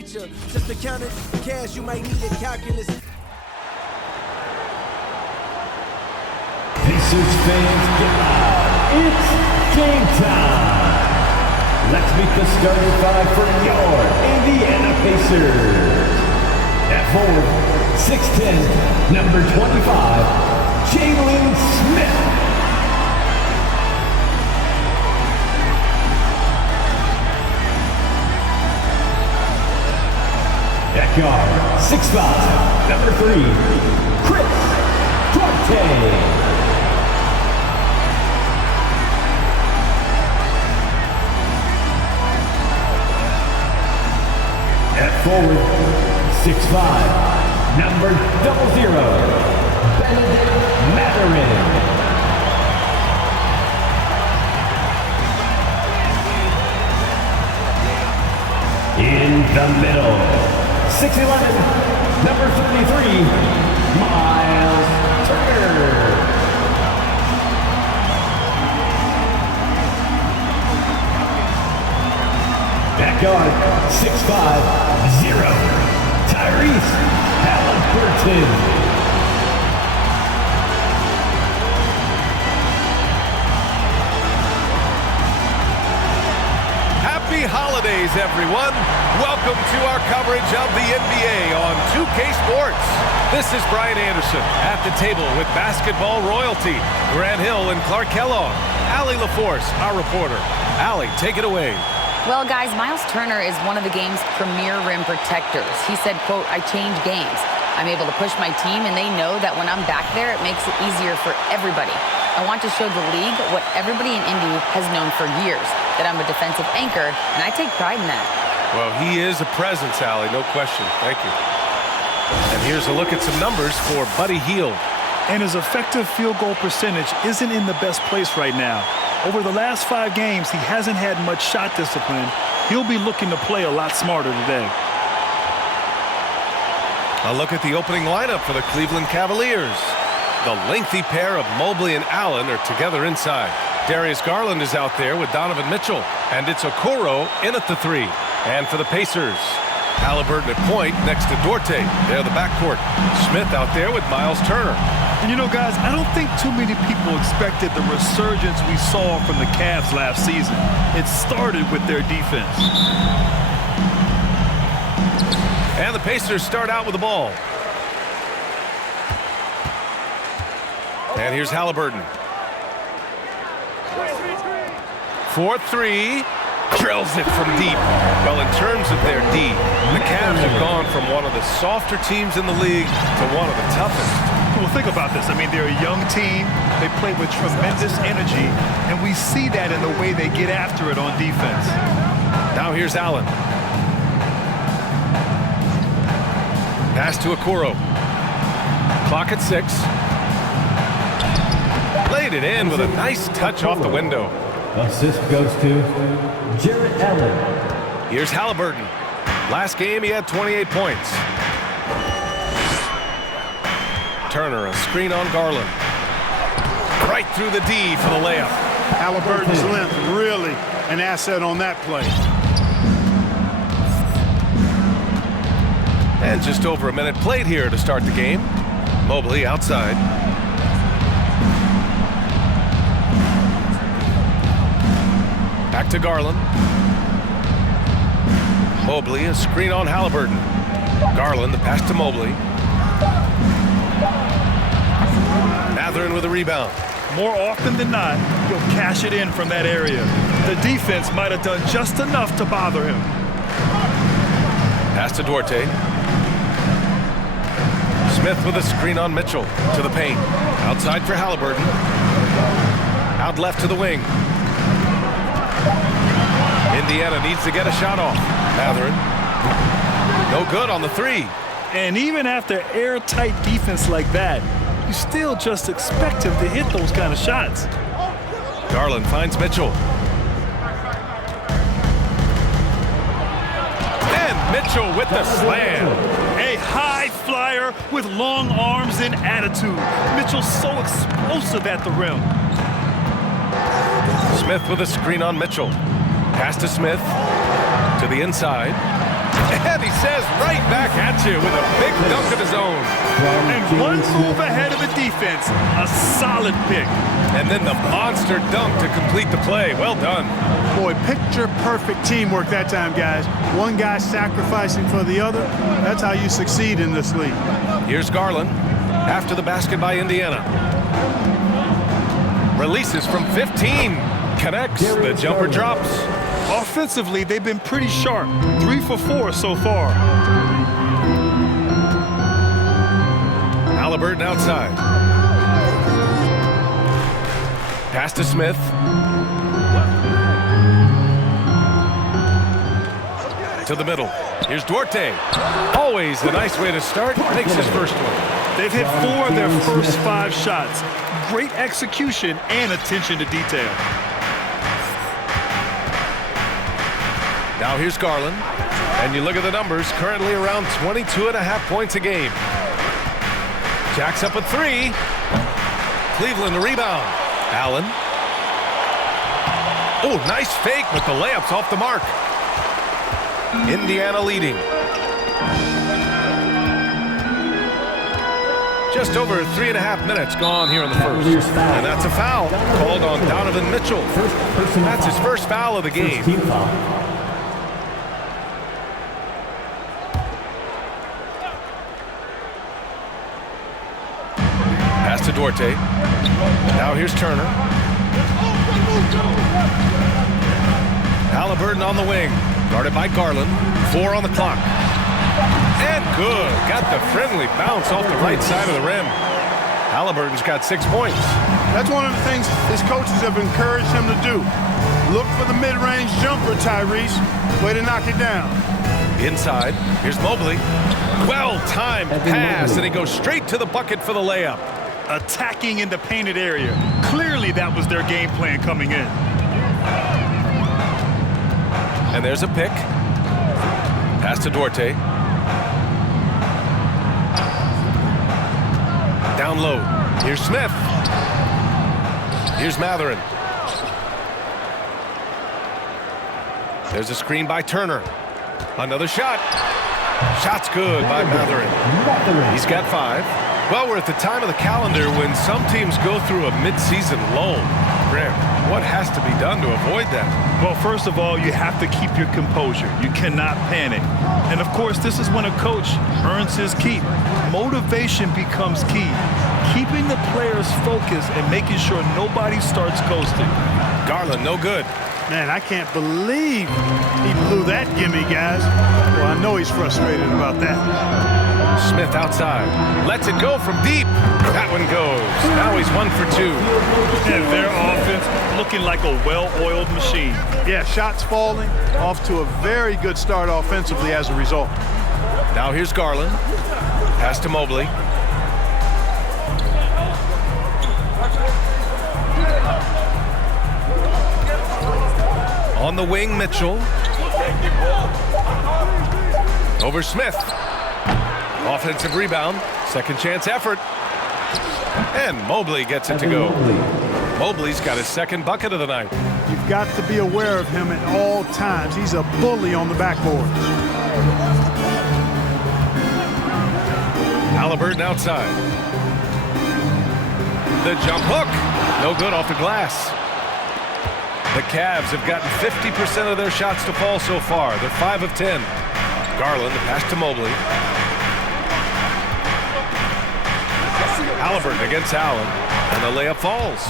preacher. Just to count it cash, you might need a calculus. Pacers fans, get loud. It's game time. Let's meet the starting five for your Indiana Pacers. At forward, 6'10", number 25, Jalen Smith. At guard, 6'5", number 3, Chris Duarte. At forward, 6'5", number 00, Benedict Mathurin. In the middle, 6'11", number 33, Miles Turner. At guard, 6'5", 0, Tyrese Halliburton. Happy holidays, everyone. Welcome to our coverage of the NBA on 2K Sports. This is Brian Anderson at the table with basketball royalty, Grant Hill and Clark Kellogg. Allie LaForce, our reporter. Allie, take it away. Well, guys, Miles Turner is one of the game's premier rim protectors. He said, quote, "I change games. I'm able to push my team, and they know that when I'm back there, it makes it easier for everybody. I want to show the league what everybody in Indy has known for years, that I'm a defensive anchor, and I take pride in that." Well, he is a presence, Allie, no question. Thank you. And here's a look at some numbers for Buddy Hield. And his effective field goal percentage isn't in the best place right now. Over the last 5 games, he hasn't had much shot discipline. He'll be looking to play a lot smarter today. A look at the opening lineup for the Cleveland Cavaliers. The lengthy pair of Mobley and Allen are together inside. Darius Garland is out there with Donovan Mitchell. And it's Okoro in at the 3. And for the Pacers, Halliburton at point next to Duarte. They're the backcourt. Smith out there with Miles Turner. And you know, guys, I don't think too many people expected the resurgence we saw from the Cavs last season. It started with their defense. And the Pacers start out with the ball. And here's Halliburton. 4-3. Drills it from deep. Well, in terms of their D, the Cavs have gone from one of the softer teams in the league to one of the toughest. Well, think about this. I mean, they're a young team. They play with tremendous energy, and we see that in the way they get after it on defense. Now here's Allen. Pass to Okoro. Clock at 6. Laid it in with a nice touch off the window. Assist goes to Jarrett Allen. Here's Halliburton. Last game, he had 28 points. Turner, a screen on Garland. Right through the D for the layup. Halliburton's length, really an asset on that play. And just over a minute played here to start the game. Mobley outside. Back to Garland. Mobley, a screen on Halliburton. Garland, the pass to Mobley. Mathurin with a rebound. More often than not, he'll cash it in from that area. The defense might have done just enough to bother him. Pass to Duarte. Smith with a screen on Mitchell to the paint. Outside for Halliburton. Out left to the wing. Indiana needs to get a shot off. Mathurin. No good on the 3. And even after airtight defense like that, you still just expect him to hit those kind of shots. Garland finds Mitchell. And Mitchell with the slam. A high flyer with long arms and attitude. Mitchell's so explosive at the rim. Smith with a screen on Mitchell. Pass to Smith. To the inside. And he says right back at you with a big dunk of his own. And one move ahead of the defense. A solid pick. And then the monster dunk to complete the play. Well done. Boy, picture-perfect teamwork that time, guys. One guy sacrificing for the other. That's how you succeed in this league. Here's Garland. After the basket by Indiana. Releases from 15. Connects. The jumper drops. Offensively, they've been pretty sharp. 3 for 4 so far. Halliburton outside. Pass to Smith. To the middle. Here's Duarte. Always a nice way to start. Makes his first one. They've hit 4 of their first 5 shots. Great execution and attention to detail. Now here's Garland. And you look at the numbers, currently around 22.5 points a game. Jacks up a 3. Cleveland the rebound. Allen. Oh, nice fake, but the layup's off the mark. Indiana leading. Just over 3.5 minutes gone here in the first. And that's a foul called on Donovan Mitchell. That's his first foul of the game. Pass to Duarte. Now here's Turner. Halliburton on the wing. Guarded by Garland. 4 on the clock. And good. Got the friendly bounce off the right side of the rim. Halliburton's got 6 points. That's one of the things his coaches have encouraged him to do. Look for the mid-range jumper, Tyrese. Way to knock it down. Inside. Here's Mobley. Well-timed pass, and he goes straight to the bucket for the layup. Attacking in the painted area. Clearly that was their game plan coming in. And there's a pick. Pass to Duarte. Down low. Here's Smith. Here's Matherin. There's a screen by Turner. Another shot. Shot's good by Matherin. He's got 5. Well, we're at the time of the calendar when some teams go through a mid-season lull. Graham, what has to be done to avoid that? Well, first of all, you have to keep your composure. You cannot panic. And, of course, this is when a coach earns his keep. Motivation becomes key. Keeping the players focused and making sure nobody starts coasting. Garland, no good. Man, I can't believe he blew that gimme, guys. Well, I know he's frustrated about that. Smith outside. Lets it go from deep. That one goes. Now he's 1 for 2. And their offense looking like a well-oiled machine. Yeah, shots falling. Off to a very good start offensively as a result. Now here's Garland. Pass to Mobley. On the wing, Mitchell. Over Smith. Offensive rebound. Second chance effort. And Mobley gets it to go. Mobley's got his second bucket of the night. You've got to be aware of him at all times. He's a bully on the backboard. Halliburton outside. The jump hook. No good off the glass. The Cavs have gotten 50% of their shots to fall so far. They're 5 of 10. Garland, the pass to Mobley. Halliburton against Allen, and the layup falls.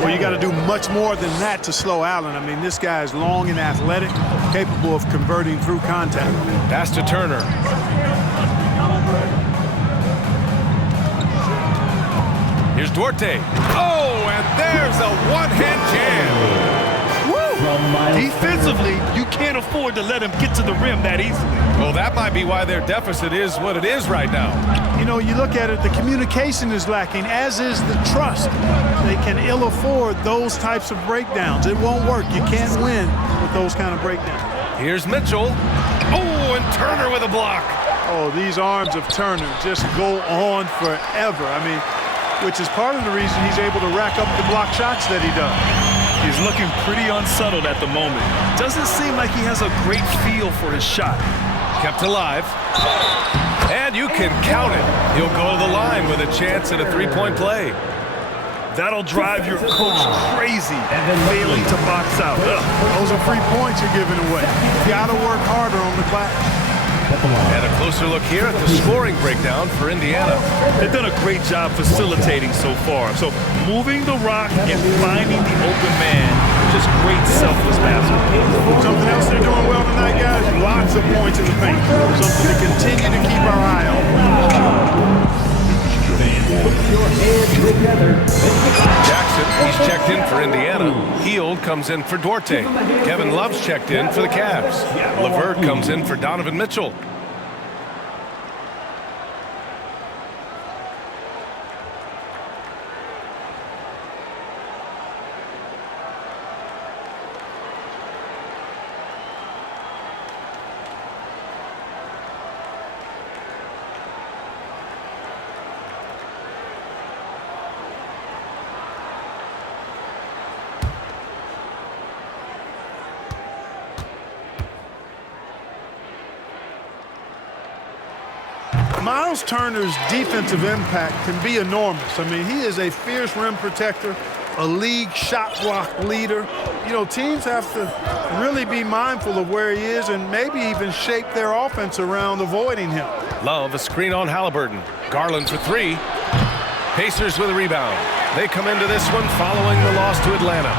Well, you got to do much more than that to slow Allen. I mean, this guy is long and athletic, capable of converting through contact. Pass to Turner. Here's Duarte. Oh, and there's a one-hand jam. Defensively, you can't afford to let him get to the rim that easily. Well, that might be why their deficit is what it is right now. You know, you look at it, the communication is lacking, as is the trust. They can ill afford those types of breakdowns. It won't work. You can't win with those kind of breakdowns. Here's Mitchell. Oh, and Turner with a block. Oh, these arms of Turner just go on forever. I mean, which is part of the reason he's able to rack up the block shots that he does. He's looking pretty unsettled at the moment. Doesn't seem like he has a great feel for his shot. Kept alive. And you can count it. He'll go to the line with a chance at a three-point play. That'll drive your coach crazy, failing to box out. Those are free points you're giving away. You got to work harder on the glass. And a closer look here at the scoring breakdown for Indiana. They've done a great job facilitating so far. So moving the rock and finding the open man, just great selfless basketball. Something else they're doing well tonight, guys, lots of points in the paint. Something to continue to keep our eye on. Jackson, he's checked in for Indiana. Hield comes in for Duarte. Kevin Love's checked in for the Cavs. LeVert comes in for Donovan Mitchell. Miles Turner's defensive impact can be enormous. I mean, he is a fierce rim protector, a league shot block leader. You know, teams have to really be mindful of where he is and maybe even shape their offense around avoiding him. Love, a screen on Halliburton. Garland for three. Pacers with a rebound. They come into this one following the loss to Atlanta.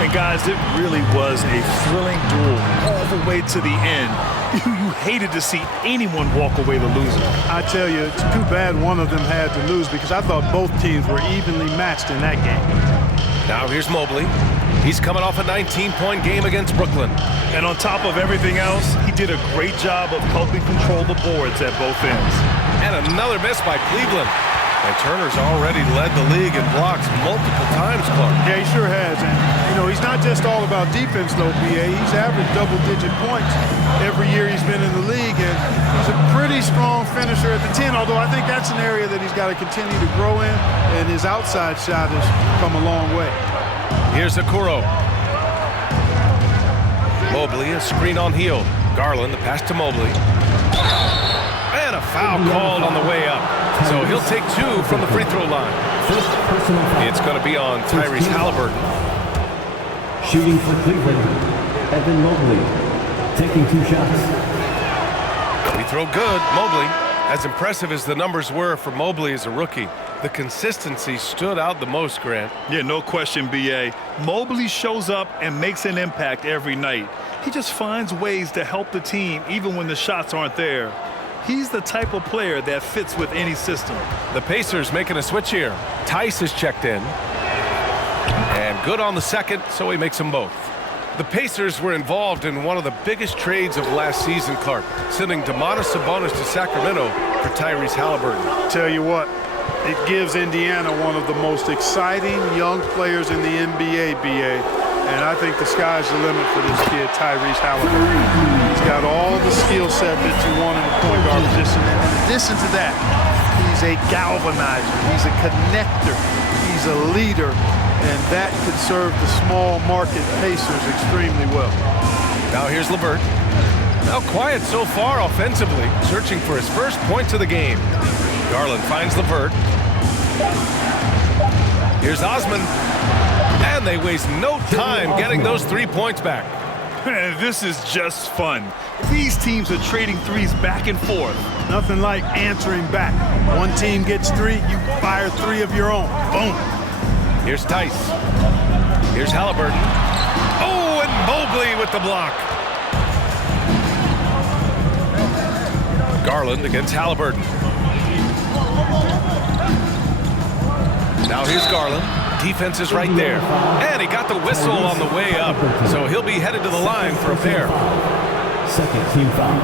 And guys, it really was a thrilling duel all the way to the end. You hated to see anyone walk away the loser. I tell you, it's too bad one of them had to lose because I thought both teams were evenly matched in that game. Now here's Mobley. He's coming off a 19-point game against Brooklyn. And on top of everything else, he did a great job of helping control the boards at both ends. And another miss by Cleveland. And Turner's already led the league in blocks multiple times, Clark. Yeah, he sure has. And, you know, he's not just all about defense, though, B.A. He's averaged double-digit points every year he's been in the league. And he's a pretty strong finisher at the 10, although I think that's an area that he's got to continue to grow in. And his outside shot has come a long way. Here's Okoro. Mobley, a screen on Hield. Garland, the pass to Mobley. And a foul called on the way up. So he'll take two from the free throw line. It's going to be on Tyrese Halliburton. Shooting for Cleveland, Evan Mobley, taking 2 shots. Free throw good, Mobley. As impressive as the numbers were for Mobley as a rookie, the consistency stood out the most, Grant. Yeah, no question, B.A. Mobley shows up and makes an impact every night. He just finds ways to help the team even when the shots aren't there. He's the type of player that fits with any system. The Pacers making a switch here. Tice is checked in. And good on the second, so he makes them both. The Pacers were involved in one of the biggest trades of last season, Clark, sending Domantas Sabonis to Sacramento for Tyrese Halliburton. Tell you what, it gives Indiana one of the most exciting young players in the NBA, B.A. And I think the sky's the limit for this kid, Tyrese Halliburton. He's got all the skill set that you want in the point guard position. And in addition to that, he's a galvanizer. He's a connector. He's a leader. And that could serve the small market Pacers extremely well. Now here's LeVert. Now quiet so far offensively, searching for his first points of the game. Garland finds LeVert. Here's Osman. And they waste no time getting those 3 points back. This is just fun. These teams are trading threes back and forth. Nothing like answering back. One team gets 3, you fire 3 of your own. Boom. Here's Tice. Here's Halliburton. Oh, and Mobley with the block. Garland against Halliburton. Now here's Garland. Defense is right there. And he got the whistle on the way up. So he'll be headed to the line for a pair. Second team foul.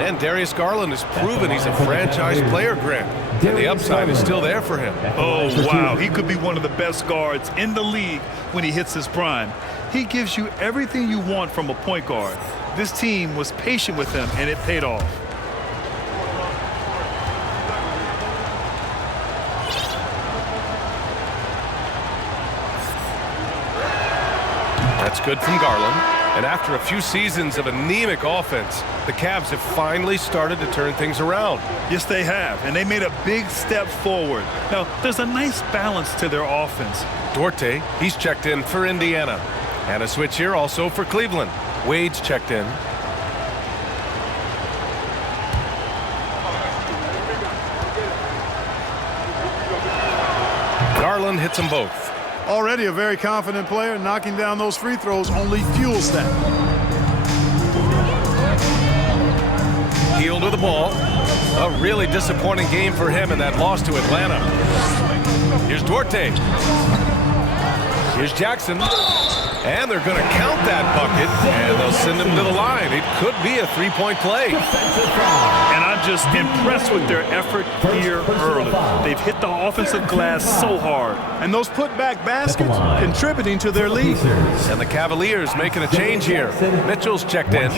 And Darius Garland has proven he's a franchise player, Grant. And the upside is still there for him. Oh, wow. He could be one of the best guards in the league when he hits his prime. He gives you everything you want from a point guard. This team was patient with him, and it paid off. That's good from Garland. And after a few seasons of anemic offense, the Cavs have finally started to turn things around. Yes, they have, and they made a big step forward. Now, there's a nice balance to their offense. Duarte, he's checked in for Indiana. And a switch here also for Cleveland. Wade's checked in. Garland hits them both. Already a very confident player. Knocking down those free throws only fuels that. Hield with the ball. A really disappointing game for him in that loss to Atlanta. Here's Duarte. Here's Jackson. And they're going to count that bucket, and they'll send him to the line. It could be a three-point play. And I'm just impressed with their effort here early. They've hit the offensive glass so hard. And those putback baskets contributing to their lead. And the Cavaliers making a change here. Mitchell's checked in.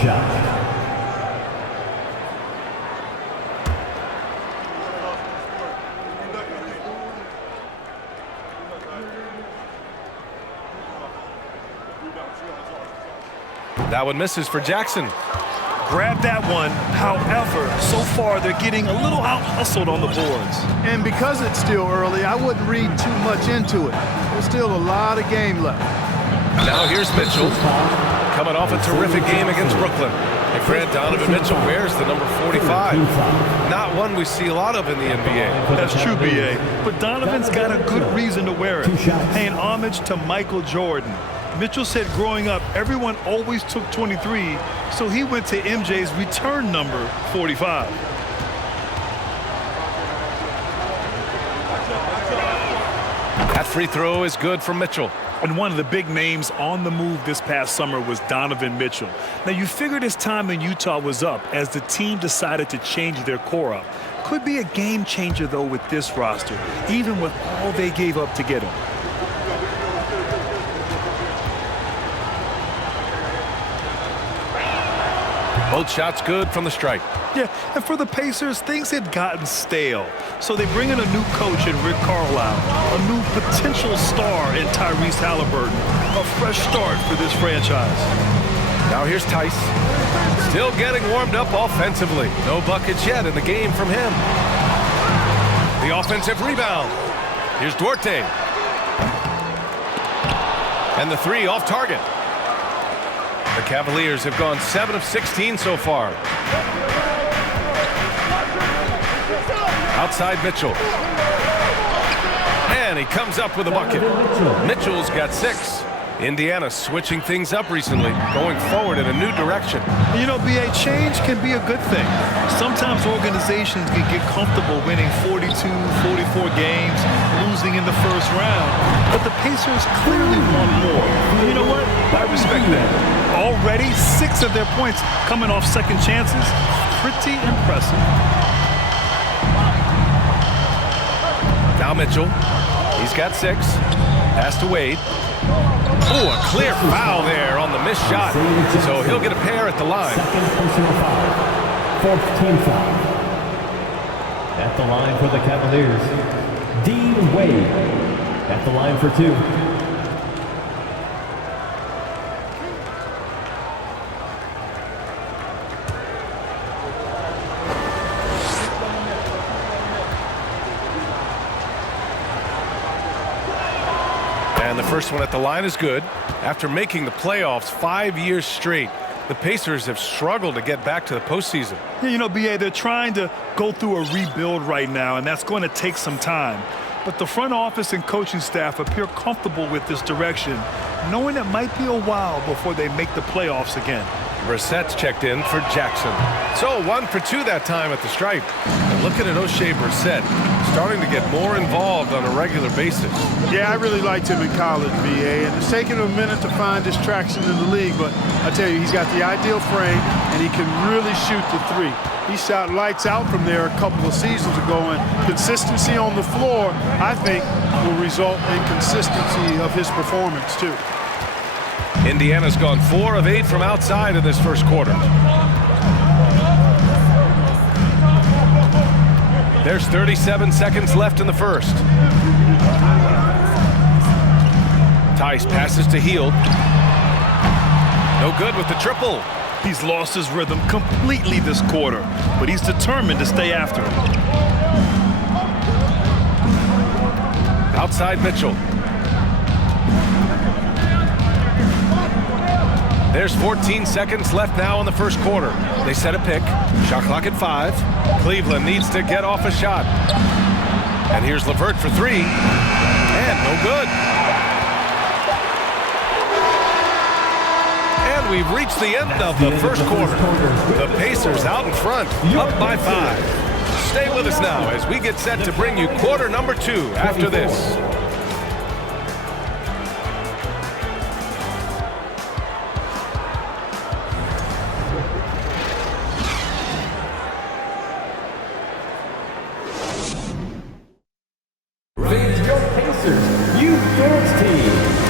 That one misses for Jackson. Grab that one. However, so far they're getting a little out-hustled on the boards. And because it's still early, I wouldn't read too much into it. There's still a lot of game left. Now here's Mitchell, coming off a terrific game against Brooklyn. And Grant Donovan Mitchell wears the number 45. Not one we see a lot of in the NBA. That's true, B.A. But Donovan's got a good reason to wear it, paying homage to Michael Jordan. Mitchell said growing up, everyone always took 23, so he went to MJ's return number 45. That free throw is good for Mitchell. And one of the big names on the move this past summer was Donovan Mitchell. Now, you figured his time in Utah was up as the team decided to change their core up. Could be a game changer, though, with this roster, even with all they gave up to get him. Both shots good from the stripe. Yeah, and for the Pacers, things had gotten stale. So they bring in a new coach in Rick Carlisle, a new potential star in Tyrese Halliburton, a fresh start for this franchise. Now here's Tice. Still getting warmed up offensively. No buckets yet in the game from him. The offensive rebound. Here's Duarte. And the three off target. The Cavaliers have gone 7 of 16 so far. Outside Mitchell. And he comes up with a bucket. Mitchell's got 6. Indiana switching things up recently, going forward in a new direction. You know, B.A., change can be a good thing. Sometimes organizations can get comfortable winning 42, 44 games, losing in the first round. But the Pacers clearly want more. And you know what? I respect that. Already 6 of their points coming off second chances. Pretty impressive. Now Mitchell. He's got 6. Pass to Wade. Oh, a clear foul there on the missed shot. So he'll get a pair at the line. Second personal foul. 4th team foul. At the line for the Cavaliers, Dean Wade. At the line for 2. And the first one at the line is good. After making the playoffs 5 years straight, the Pacers have struggled to get back to the postseason. Yeah, you know, B.A., they're trying to go through a rebuild right now, and that's going to take some time. But the front office and coaching staff appear comfortable with this direction, knowing it might be a while before they make the playoffs again. Brissett's checked in for Jackson. So 1 for 2 that time at the stripe. And looking at O'Shea Brissett, starting to get more involved on a regular basis. Yeah, I really liked him in college, B.A., and it's taken him a minute to find his traction in the league, but I tell you, he's got the ideal frame, and he can really shoot the 3. He shot lights out from there a couple of seasons ago, and consistency on the floor, I think, will result in consistency of his performance, too. Indiana's gone 4 of 8 from outside in this first quarter. There's 37 seconds left in the first. Tice passes to Hield. No good with the triple. He's lost his rhythm completely this quarter, but he's determined to stay after it. Outside Mitchell. There's 14 seconds left now in the first quarter. They set a pick. Shot clock at 5. Cleveland needs to get off a shot. And here's LeVert for 3. And no good. And we've reached the end of the first quarter. The Pacers out in front, up by 5. Stay with us now as we get set to bring you quarter number 2 after this.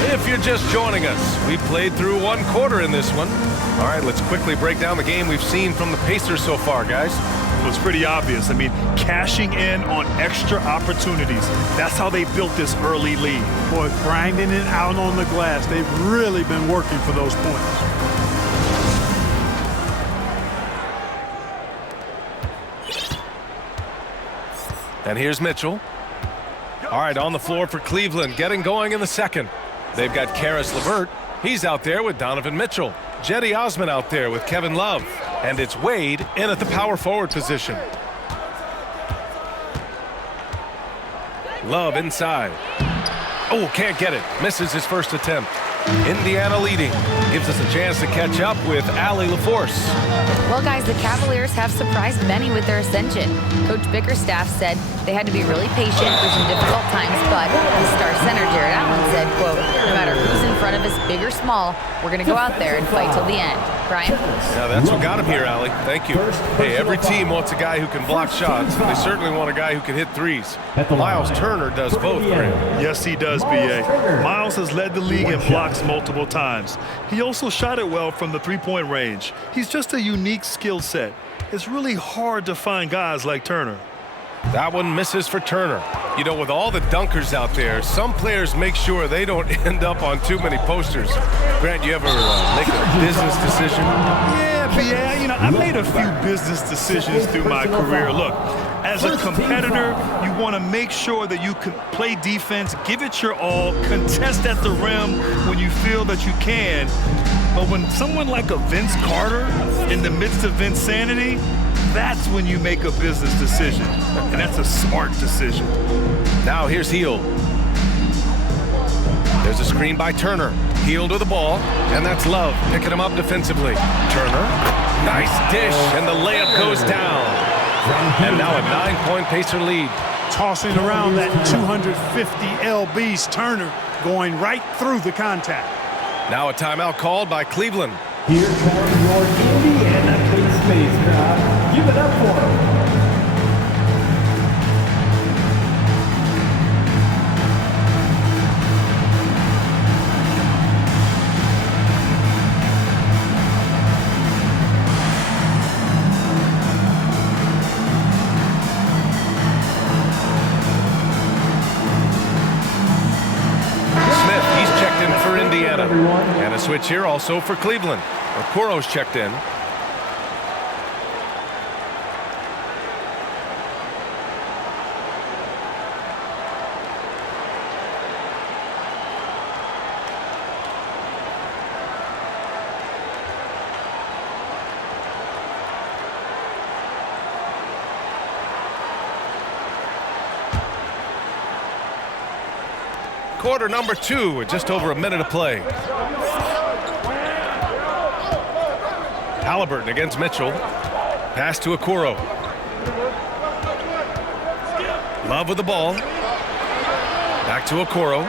If you're just joining us, we played through 1 quarter in this one. All right, let's quickly break down the game we've seen from the Pacers so far, guys. Well, it's pretty obvious. I mean, cashing in on extra opportunities. That's how they built this early lead. Boy, grinding it out on the glass. They've really been working for those points. And here's Mitchell. All right, on the floor for Cleveland, getting going in the second. They've got Karis LeVert. He's out there with Donovan Mitchell. Jetty Osman out there with Kevin Love. And it's Wade in at the power forward position. Love inside. Oh, can't get it. Misses his first attempt. Indiana leading. Gives us a chance to catch up with Allie LaForce. Well, guys, the Cavaliers have surprised many with their ascension. Coach Bickerstaff said they had to be really patient through some difficult times, but the star center, Jared Allen, said, quote, no matter who's in front of us, big or small, we're going to go out there and fight till the end. Brian? Yeah, that's what got him here, Allie. Thank you. Hey, every team wants a guy who can block shots. They certainly want a guy who can hit threes. Miles Turner does both for him. Yes, he does, B.A. Miles has led the league in blocks multiple times. He also shot it well from the three-point range. He's just a unique skill set. It's really hard to find guys like Turner. That one misses for Turner. You know, with all the dunkers out there, some players make sure they don't end up on too many posters. Grant, you ever make a business decision? Yeah, you know, I made a few business decisions through my career. Look, as a competitor, you want to make sure that you can play defense, give it your all, contest at the rim when you feel that you can. But when someone like a Vince Carter in the midst of Vinsanity, that's when you make a business decision, and that's a smart decision. Now here's Hield. There's a screen by Turner. Hield with the ball, and that's Love picking him up defensively. Turner, nice dish, and the layup goes down. And now a 9-point Pacer lead. Tossing around that 250 lbs, Turner going right through the contact. Now a timeout called by Cleveland. Here comes your Indiana Pacers crowd. Give it up for him. And a switch here also for Cleveland. Okoro's checked in. Quarter number 2 with just over a minute to play. Halliburton against Mitchell. Pass to Okoro. Love with the ball. Back to Okoro.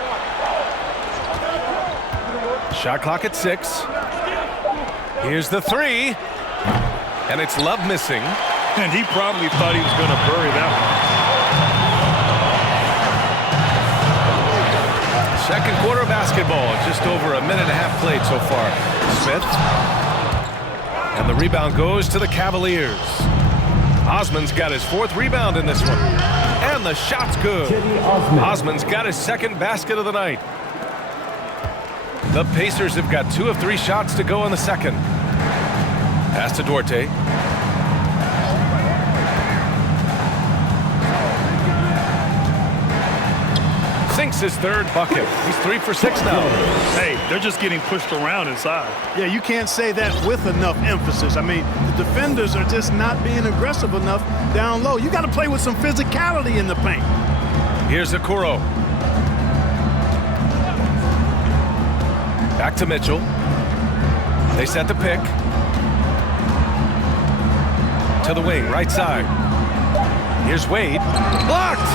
Shot clock at 6. Here's the 3. And it's Love missing. And he probably thought he was going to bury that one. Second quarter of basketball, just over a minute and a half played so far. Smith. And the rebound goes to the Cavaliers. Osman's got his 4th rebound in this one. And the shot's good. Osman's got his 2nd basket of the night. The Pacers have got 2 of 3 shots to go in the second. Pass to Duarte. Sinks his 3rd bucket. He's 3 for 6 now. Hey, they're just getting pushed around inside. Yeah, you can't say that with enough emphasis. I mean, the defenders are just not being aggressive enough down low. You got to play with some physicality in the paint. Here's Okoro. Back to Mitchell. They set the pick. To the wing, right side. Here's Wade. Blocked!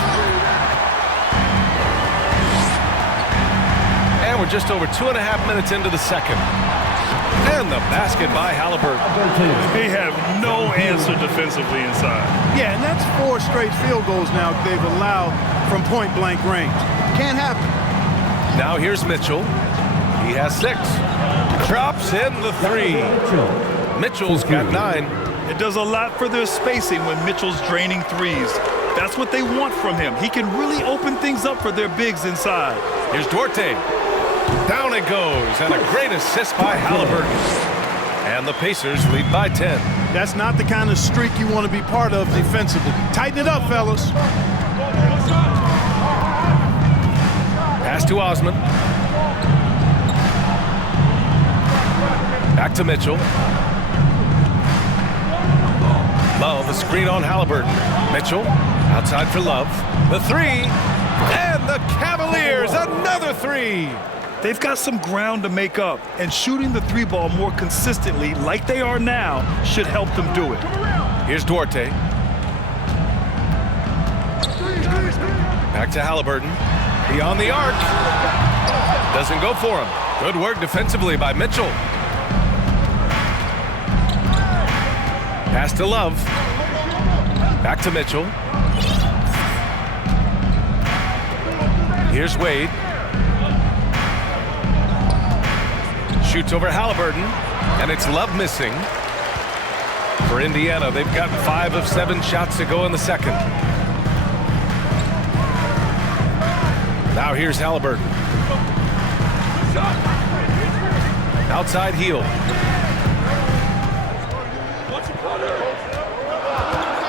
And we're just over 2.5 minutes into the second. And the basket by Halliburton. They have no answer defensively inside. Yeah, and that's 4 straight field goals now they've allowed from point-blank range. Can't happen. Now here's Mitchell. He has 6. Drops in the 3. Mitchell's got 9. It does a lot for their spacing when Mitchell's draining threes. That's what they want from him. He can really open things up for their bigs inside. Here's Duarte. Down it goes, and a great assist by Halliburton. And the Pacers lead by 10. That's not the kind of streak you want to be part of defensively. Tighten it up, fellas. Pass to Osman. Back to Mitchell. Love, a screen on Halliburton. Mitchell, outside for Love. The 3, and the Cavaliers, another 3. They've got some ground to make up, and shooting the 3-ball more consistently like they are now should help them do it. Here's Duarte. Back to Halliburton. Beyond the arc. Doesn't go for him. Good work defensively by Mitchell. Pass to Love. Back to Mitchell. Here's Wade. Shoots over Halliburton, and it's Love missing. For Indiana, they've got 5 of 7 shots to go in the second. Now here's Halliburton. Outside heel.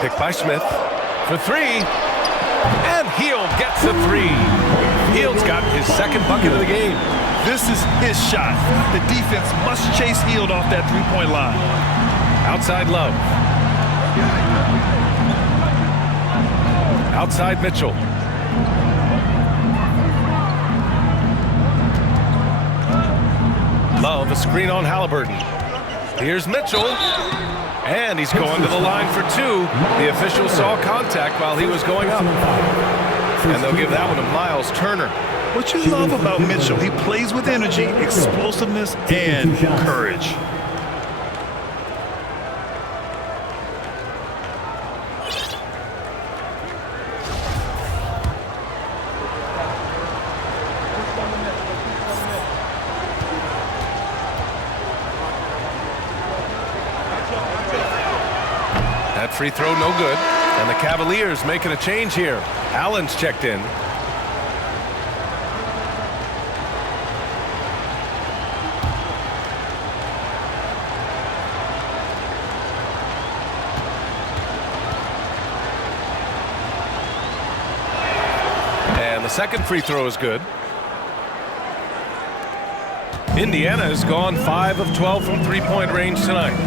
Picked by Smith for 3. And Heel gets the 3. Hield's got his 2nd bucket of the game. This is his shot. The defense must chase Hield off that 3-point line. Outside Love. Outside Mitchell. Love, a screen on Halliburton. Here's Mitchell. And he's going to the line for 2. The official saw contact while he was going up. And they'll give that one to Miles Turner. What you love about Mitchell, he plays with energy, explosiveness, and courage. That free throw no good. And the Cavaliers making a change here. Allen's checked in. And the second free throw is good. Indiana has gone 5 of 12 from 3-point range tonight.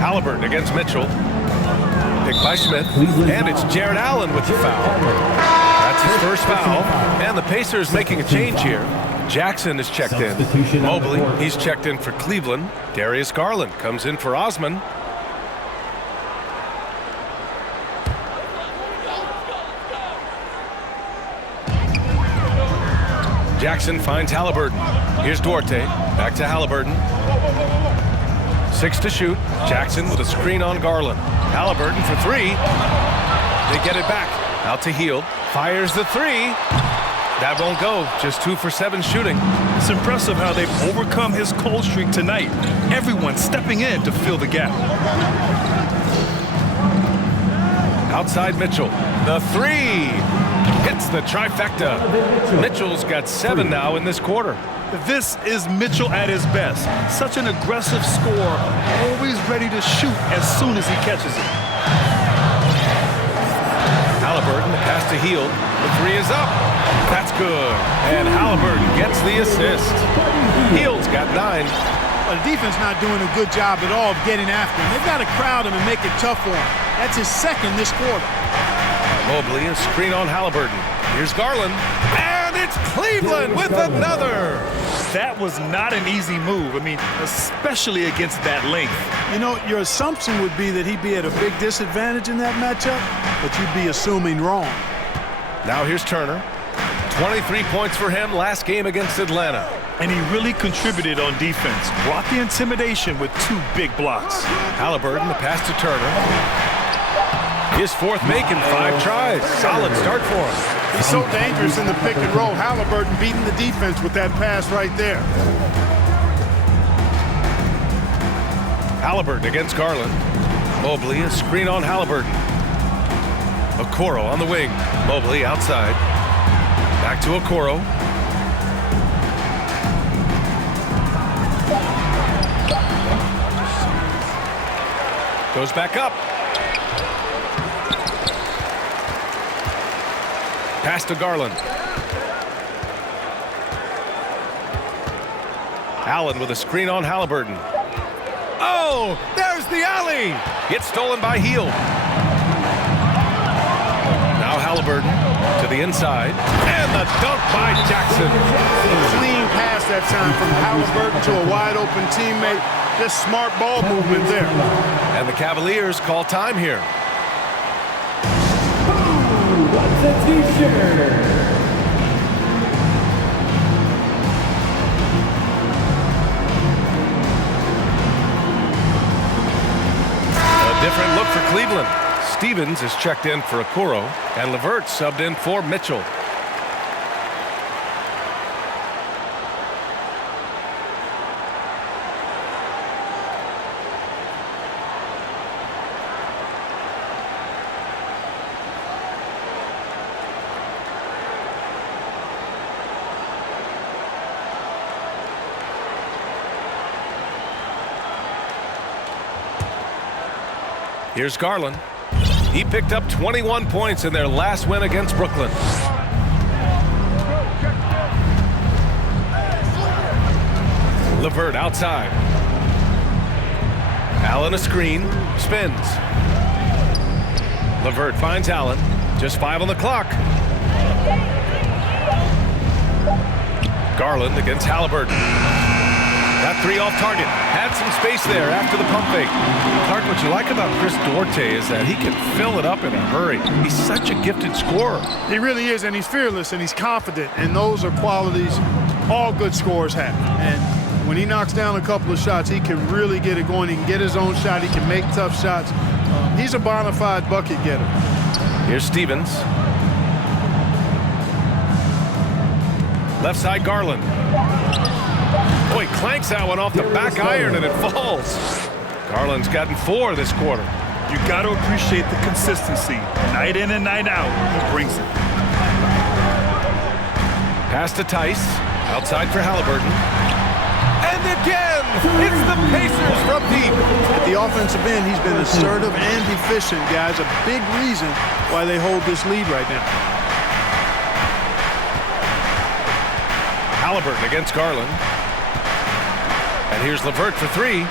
Halliburton against Mitchell. Picked by Smith. And it's Jared Allen with the foul. That's his first foul. And the Pacers making a change here. Jackson is checked in. Mobley, he's checked in for Cleveland. Darius Garland comes in for Osman. Jackson finds Halliburton. Here's Duarte. Back to Halliburton. 6 to shoot. Jackson with a screen on Garland. Halliburton for 3. They get it back. Out to Hield. Fires the 3. That won't go. Just 2 for 7 shooting. It's impressive how they've overcome his cold streak tonight. Everyone stepping in to fill the gap. Outside Mitchell. The three. Hits the trifecta. Mitchell's got 7 now in this quarter. This is Mitchell at his best. Such an aggressive scorer, always ready to shoot as soon as he catches it. Halliburton, the pass to Hield. The three is up. That's good. And Halliburton gets the assist. Hield's got 9. Well, the defense not doing a good job at all of getting after him. They've got to crowd him and make it tough for him. That's his second this quarter. Mobley, a screen on Halliburton. Here's Garland. And it's Cleveland with another. That was not an easy move. I mean, especially against that length. You know, your assumption would be that he'd be at a big disadvantage in that matchup, but you'd be assuming wrong. Now here's Turner. 23 points for him last game against Atlanta. And he really contributed on defense. Brought the intimidation with 2 big blocks. Halliburton, the pass to Turner. His 4th make in 5 tries. Solid start for him. He's so dangerous in the pick and roll. Halliburton beating the defense with that pass right there. Halliburton against Garland. Mobley, a screen on Halliburton. Okoro on the wing. Mobley outside. Back to Okoro. Goes back up. Pass to Garland. Allen with a screen on Halliburton. Oh, there's the alley. It's stolen by Hield. Now Halliburton to the inside. And the dunk by Jackson. Clean pass that time from Halliburton to a wide open teammate. Just smart ball movement there. And the Cavaliers call time here. What's a t-shirt? A different look for Cleveland. Stevens is checked in for Okoro, and LeVert subbed in for Mitchell. Here's Garland. He picked up 21 points in their last win against Brooklyn. LeVert outside. Allen a screen. Spins. LeVert finds Allen. Just 5 on the clock. Garland against Halliburton. That 3 off target. Had some space there after the pump fake. Clark, what you like about Chris Duarte is that he can fill it up in a hurry. He's such a gifted scorer. He really is, and he's fearless, and he's confident, and those are qualities all good scorers have. And when he knocks down a couple of shots, he can really get it going. He can get his own shot. He can make tough shots. He's a bona fide bucket getter. Here's Stevens. Left side, Garland. Oh, he clanks that one off the back iron and it falls. Garland's gotten 4 this quarter. You got to appreciate the consistency. Night in and night out, he brings it. Pass to Tice. Outside for Halliburton. And again, it's the Pacers from deep. At the offensive end, he's been assertive and efficient, guys. A big reason why they hold this lead right now. Halliburton against Garland. And here's LeVert for 3.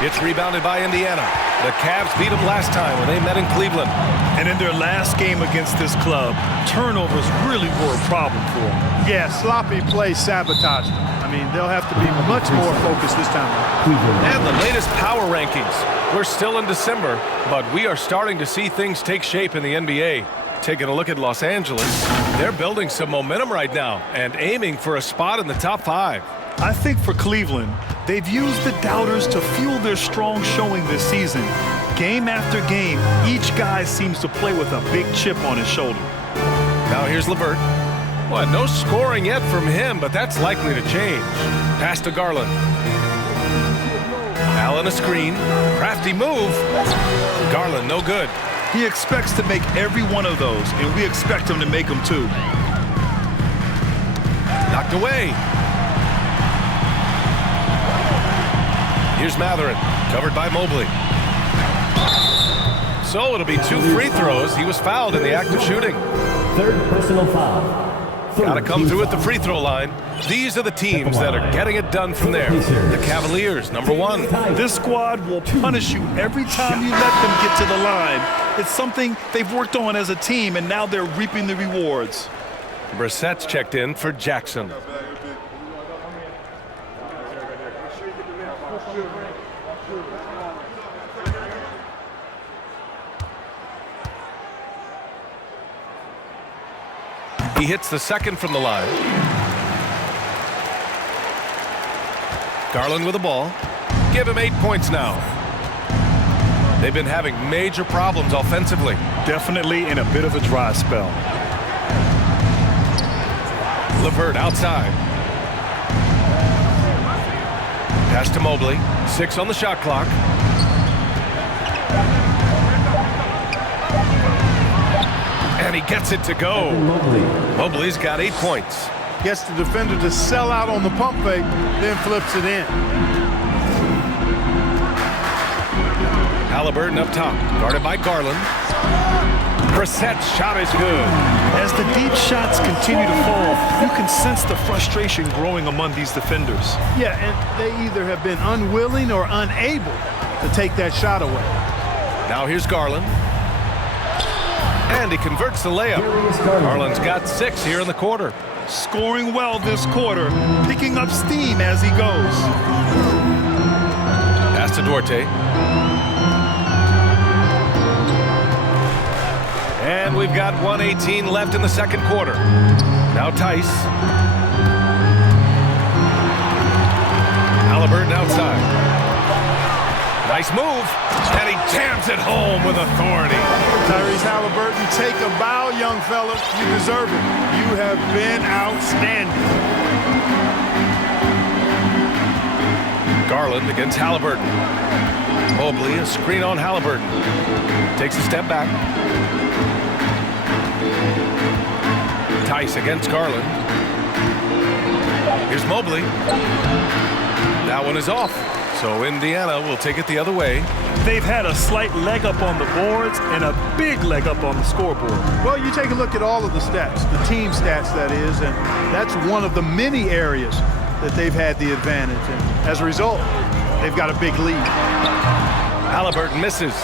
It's rebounded by Indiana. The Cavs beat them last time when they met in Cleveland. And in their last game against this club, turnovers really were a problem for them. Yeah, sloppy play sabotage. I mean, they'll have to be much more focused this time. And the latest power rankings. We're still in December, but we are starting to see things take shape in the NBA. Taking a look at Los Angeles, they're building some momentum right now and aiming for a spot in the top 5. I think for Cleveland, they've used the doubters to fuel their strong showing this season. Game after game, each guy seems to play with a big chip on his shoulder. Now here's LeVert. Well, no scoring yet from him, but that's likely to change. Pass to Garland. Allen a screen. Crafty move. Garland no good. He expects to make every one of those, and we expect him to make them too. Knocked away. Here's Matherin, covered by Mobley. So it'll be 2 free throws. He was fouled in the act of shooting. Third personal foul. Got to come through at the free throw line. These are the teams that are getting it done from there. The Cavaliers, number 1. This squad will punish you every time you let them get to the line. It's something they've worked on as a team, and now they're reaping the rewards. Brissett's checked in for Jackson. He hits the second from the line. Garland with the ball. Give him 8 points now. They've been having major problems offensively. Definitely in a bit of a dry spell. LeVert outside. Pass to Mobley. 6 on the shot clock. And he gets it to go. Mobley's got 8 points. Gets the defender to sell out on the pump fake, then flips it in. Halliburton up top, guarded by Garland. Brissett's shot is good. As the deep shots continue to fall, you can sense the frustration growing among these defenders. Yeah, and they either have been unwilling or unable to take that shot away. Now here's Garland. And he converts the layup. Garland's got 6 here in the quarter. Scoring well this quarter, picking up steam as he goes. Pass to Duarte. And we've got 1:18 left in the second quarter. Now Tice. Halliburton outside. Nice move. And he jams it home with authority. Tyrese Halliburton, take a bow, young fella. You deserve it. You have been outstanding. Garland against Halliburton. Mobley, a screen on Halliburton. Takes a step back. Tice against Garland. Here's Mobley. That one is off. So Indiana will take it the other way. They've had a slight leg up on the boards and a big leg up on the scoreboard. Well, you take a look at all of the stats, the team stats that is, and that's one of the many areas that they've had the advantage. And as a result, they've got a big lead. Halliburton misses.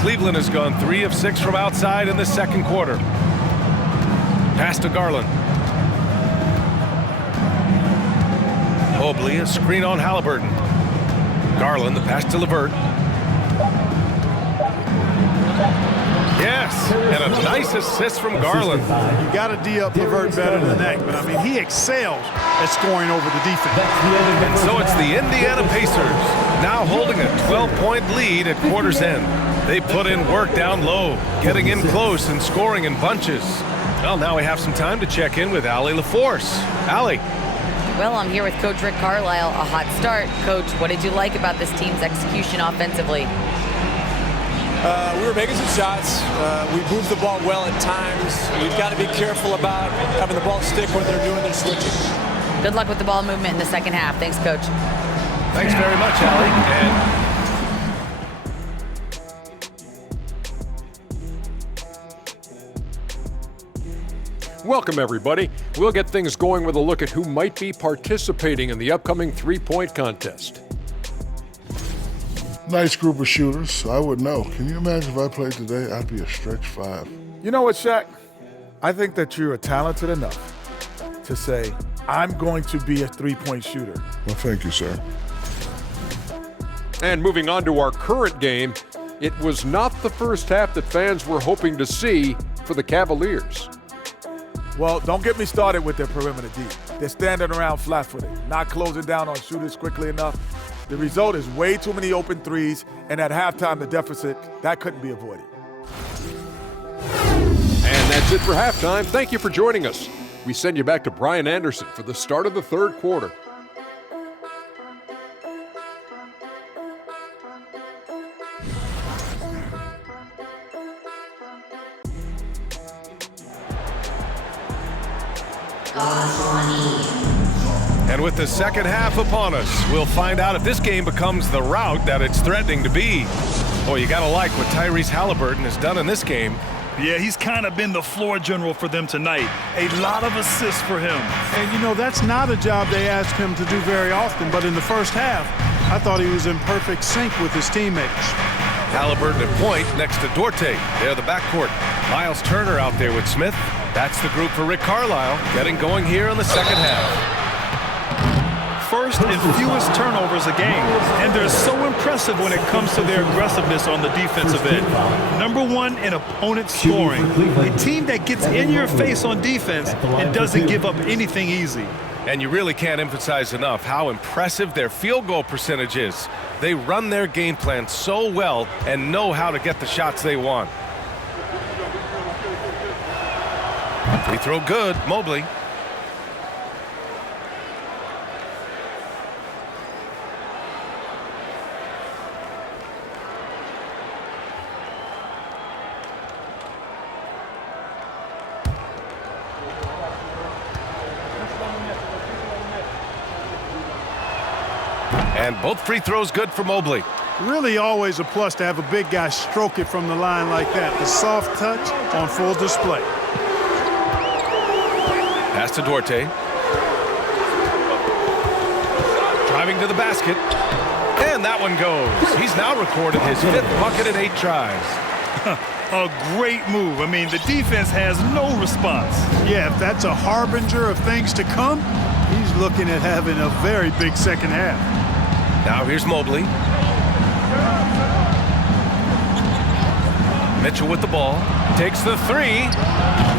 Cleveland has gone 3 of 6 from outside in the second quarter. Pass to Garland. Mobley, a screen on Halliburton. Garland, the pass to LeVert. Yes, and a nice assist from Garland. You got to D up LeVert better than that, but I mean, he excels at scoring over the defense. And so it's the Indiana Pacers now holding a 12-point lead at quarter's end. They put in work down low, getting in close and scoring in bunches. Well, now we have some time to check in with Allie LaForce. Allie. Well, I'm here with Coach Rick Carlisle. A hot start. Coach, what did you like about this team's execution offensively? We were making some shots. We moved the ball well at times. We've got to be careful about having the ball stick when they're doing their switching. Good luck with the ball movement in the second half. Thanks, Coach. Thanks very much, Allie. And welcome, everybody. We'll get things going with a look at who might be participating in the upcoming three-point contest. Nice group of shooters. I would know. Can you imagine if I played today? I'd be a stretch 5. You know what, Shaq? I think that you are talented enough to say, I'm going to be a three-point shooter. Well, thank you, sir. And moving on to our current game, it was not the first half that fans were hoping to see for the Cavaliers. Well, don't get me started with their perimeter D. They're standing around flat-footed, not closing down on shooters quickly enough. The result is way too many open threes, and at halftime, the deficit, that couldn't be avoided. And that's it for halftime. Thank you for joining us. We send you back to Brian Anderson for the start of the third quarter. And with the second half upon us, we'll find out if this game becomes the rout that it's threatening to be. Boy, you gotta like what Tyrese Halliburton has done in this game. Yeah, he's kind of been the floor general for them tonight. A lot of assists for him. And, you know, that's not a job they ask him to do very often, but in the first half, I thought he was in perfect sync with his teammates. Halliburton at point next to Duarte. They're the backcourt. Miles Turner out there with Smith. That's the group for Rick Carlisle, getting going here in the second half. First and fewest turnovers a game, and they're so impressive when it comes to their aggressiveness on the defensive end. Number one in opponent scoring. A team that gets in your face on defense and doesn't give up anything easy. And you really can't emphasize enough how impressive their field goal percentage is. They run their game plan so well and know how to get the shots they want. Free throw good, Mobley. And both free throws good for Mobley. Really always a plus to have a big guy stroke it from the line like that. The soft touch on full display. Pass to Duarte. Driving to the basket. And that one goes. He's now recorded his 5th bucket in 8 tries. A great move. I mean, the defense has no response. Yeah, if that's a harbinger of things to come, he's looking at having a very big second half. Now here's Mobley. Mitchell with the ball. Takes the 3.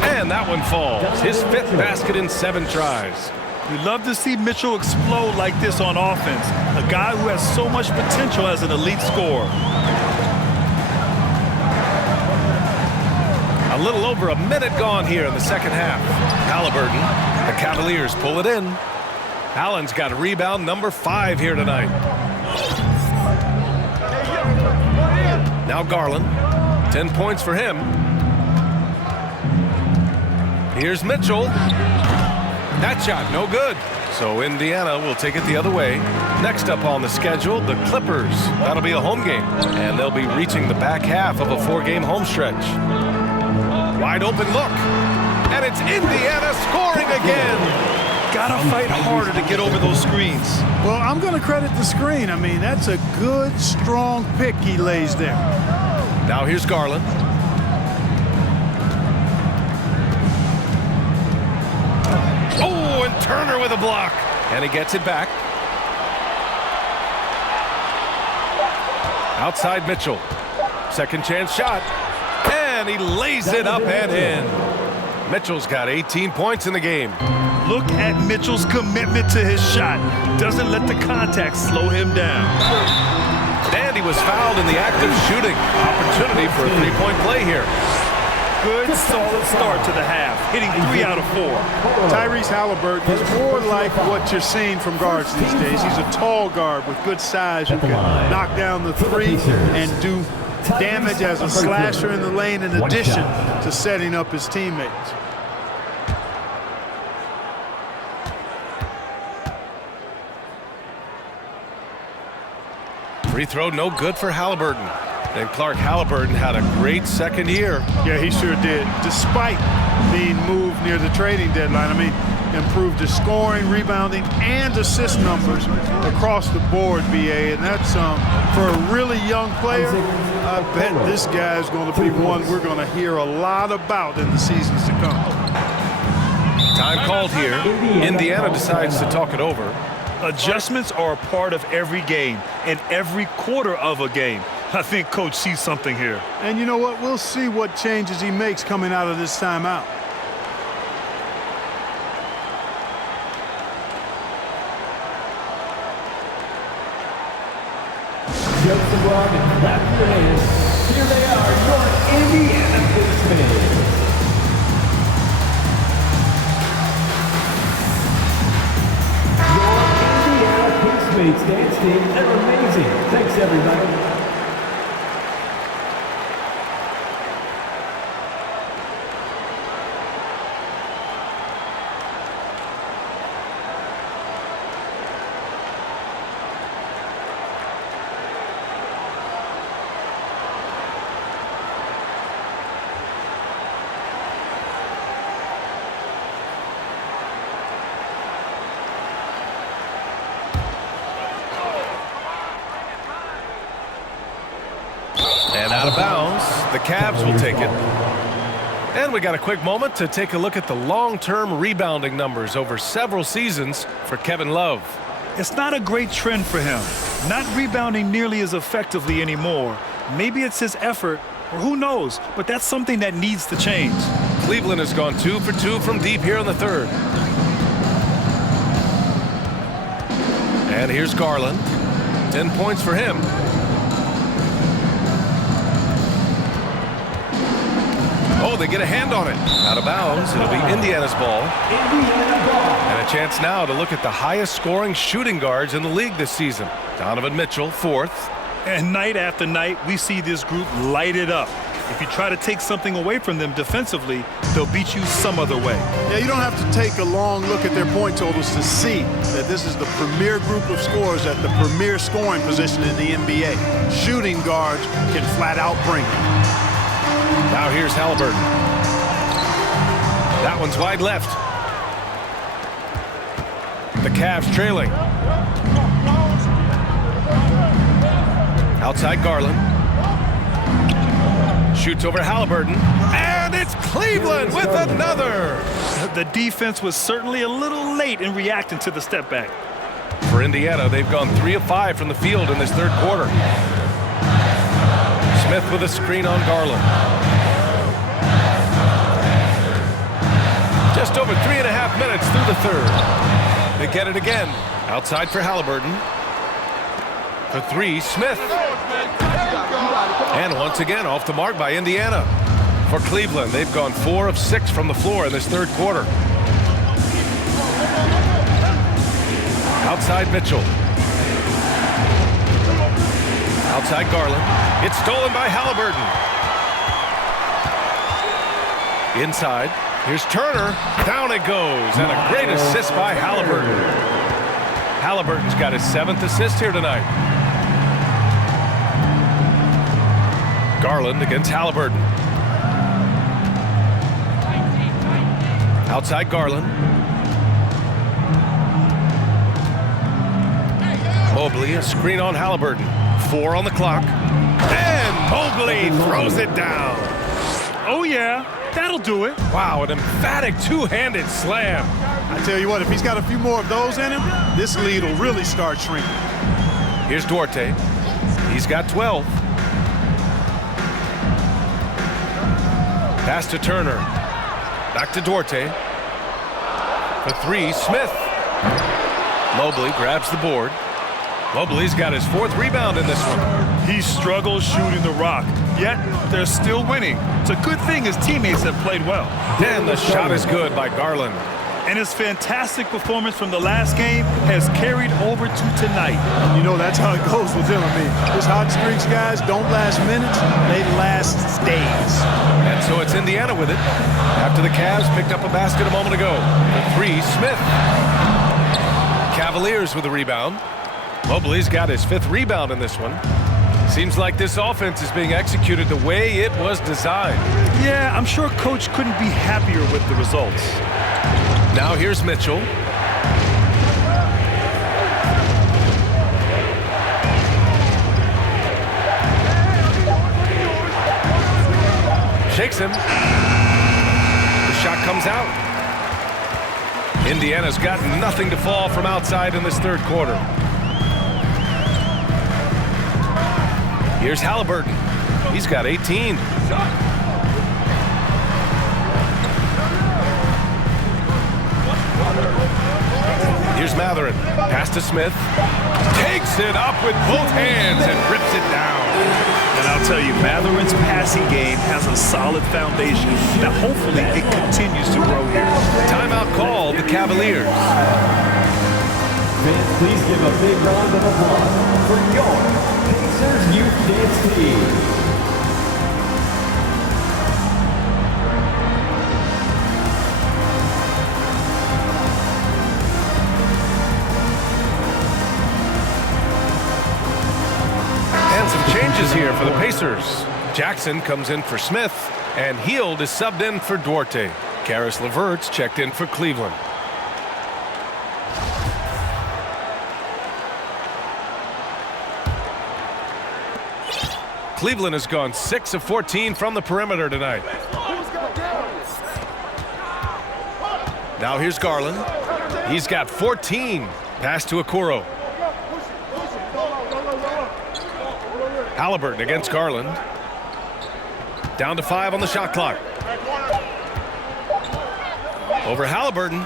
And that one falls. His 5th basket in 7 tries. We love to see Mitchell explode like this on offense. A guy who has so much potential as an elite scorer. A little over a minute gone here in the second half. Halliburton. The Cavaliers pull it in. Allen's got rebound number 5 here tonight. Now Garland. 10 points for him. Here's Mitchell. That shot, no good. So Indiana will take it the other way. Next up on the schedule, the Clippers. That'll be a home game. And they'll be reaching the back half of a 4-game home stretch. Wide open look. And it's Indiana scoring again. Gotta fight harder to get over those screens. Well, I'm going to credit the screen. I mean, that's a good, strong pick he lays there. Now here's Garland. Oh, and Turner with a block. And he gets it back. Outside Mitchell. Second chance shot. And he lays it up and in. Mitchell's got 18 points in the game. Look at Mitchell's commitment to his shot. Doesn't let the contact slow him down. And he was fouled in the act of shooting. Opportunity for a 3-point play here. Good, solid start to the half, hitting 3 out of 4. Tyrese Halliburton is more like what you're seeing from guards these days. He's a tall guard with good size who can knock down the 3 and do damage as a slasher in the lane in addition to setting up his teammates. Free throw no good for Halliburton. And Clark Halliburton had a great second year. Yeah, he sure did. Despite being moved near the trading deadline, I mean, improved his scoring, rebounding, and assist numbers across the board, BA. And that's for a really young player, I bet this guy is going to be one we're going to hear a lot about in the seasons to come. Time called here. Indiana decides to talk it over. Adjustments are a part of every game and every quarter of a game. I think Coach sees something here. And you know what? We'll see what changes he makes coming out of this timeout. Jokes abroad and clap your hands. Here they are, your Indiana Pacers. Dance team, they're amazing. Thanks, everybody. And out of bounds, the Cavs will take it. And we got a quick moment to take a look at the long-term rebounding numbers over several seasons for Kevin Love. It's not a great trend for him. Not rebounding nearly as effectively anymore. Maybe it's his effort, or who knows, but that's something that needs to change. Cleveland has gone 2 for 2 from deep here in the third. And here's Garland. 10 points for him. Oh, they get a hand on it. Out of bounds. It'll be Indiana's ball. And a chance now to look at the highest scoring shooting guards in the league this season. Donovan Mitchell, 4th. And night after night, we see this group light it up. If you try to take something away from them defensively, they'll beat you some other way. Yeah, you don't have to take a long look at their point totals to see that this is the premier group of scorers at the premier scoring position in the NBA. Shooting guards can flat out bring it. Now here's Halliburton. That one's wide left. The Cavs trailing. Outside Garland. Shoots over Halliburton. And it's Cleveland with another. The defense was certainly a little late in reacting to the step back. For Indiana, they've gone 3 of 5 from the field in this third quarter. Smith with a screen on Garland. Just over 3.5 minutes through the third. They get it again. Outside for Halliburton. For 3, Smith. And once again, off the mark by Indiana. For Cleveland, they've gone 4 of 6 from the floor in this third quarter. Outside Mitchell. Outside Garland. It's stolen by Halliburton. Inside. Here's Turner. Down it goes. And a great assist by Halliburton. Halliburton's got his 7th assist here tonight. Garland against Halliburton. Outside Garland. Mobley, a screen on Halliburton. 4 on the clock. And Mobley throws it down. Oh, yeah. That'll do it. Wow, an emphatic two-handed slam. I tell you what, if he's got a few more of those in him, this lead will really start shrinking. Here's Duarte. He's got 12. Pass to Turner. Back to Duarte. For 3, Smith. Mobley grabs the board. Mobley's got his 4th rebound in this one. He struggles shooting the rock, yet they're still winning. It's a good thing his teammates have played well. And the shot is good by Garland. And his fantastic performance from the last game has carried over to tonight. You know, that's how it goes with him. I mean, his hot streaks, guys, don't last minutes. They last days. And so it's Indiana with it. After the Cavs picked up a basket a moment ago. For 3, Smith. Cavaliers with a rebound. Mobley's got his 5th rebound in this one. Seems like this offense is being executed the way it was designed. Yeah, I'm sure Coach couldn't be happier with the results. Now here's Mitchell. Shakes him. The shot comes out. Indiana's got nothing to fall from outside in this third quarter. Here's Halliburton. He's got 18. Here's Matherin. Pass to Smith. Takes it up with both hands and rips it down. And I'll tell you, Matherin's passing game has a solid foundation. Now, hopefully, it continues to grow here. Timeout called the Cavaliers. Fans, please give a big round of applause for your Pacers Youth Dance Team. Changes here for the Pacers. Jackson comes in for Smith, and Hield is subbed in for Duarte. Karis LeVert's checked in for Cleveland. Cleveland has gone 6 of 14 from the perimeter tonight. Now here's Garland. He's got 14. Pass to Okoro. Halliburton against Garland. Down to 5 on the shot clock. Over Halliburton.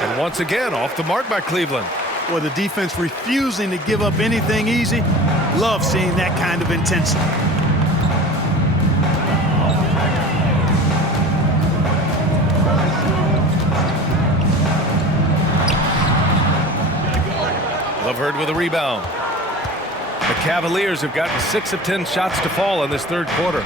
And once again, off the mark by Cleveland. Well, the defense refusing to give up anything easy. Love seeing that kind of intensity. Loveherd with a rebound. The Cavaliers have gotten 6 of 10 shots to fall in this third quarter.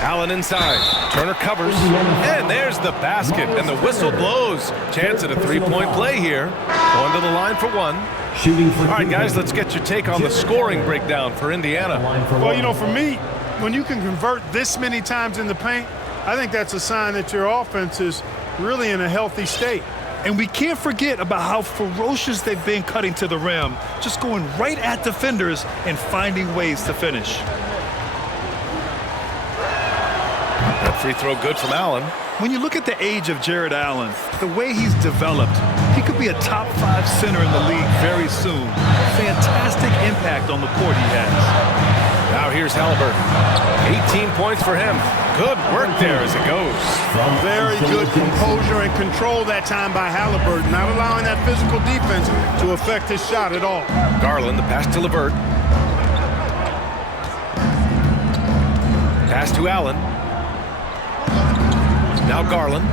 Allen inside. Turner covers. And there's the basket. And the whistle blows. Chance at a three-point play here. Going to the line for one. All right, guys, let's get your take on the scoring breakdown for Indiana. Well, you know, for me, when you can convert this many times in the paint, I think that's a sign that your offense is really in a healthy state. And we can't forget about how ferocious they've been cutting to the rim, just going right at defenders and finding ways to finish. That free throw good from Allen. When you look at the age of Jared Allen, the way he's developed, he could be a top 5 center in the league very soon. Fantastic impact on the court he has. Now here's Halliburton. 18 points for him. Good work there as it goes. Very good composure and control that time by Halliburton, not allowing that physical defense to affect his shot at all. Garland, the pass to LeVert. Pass to Allen. Now Garland.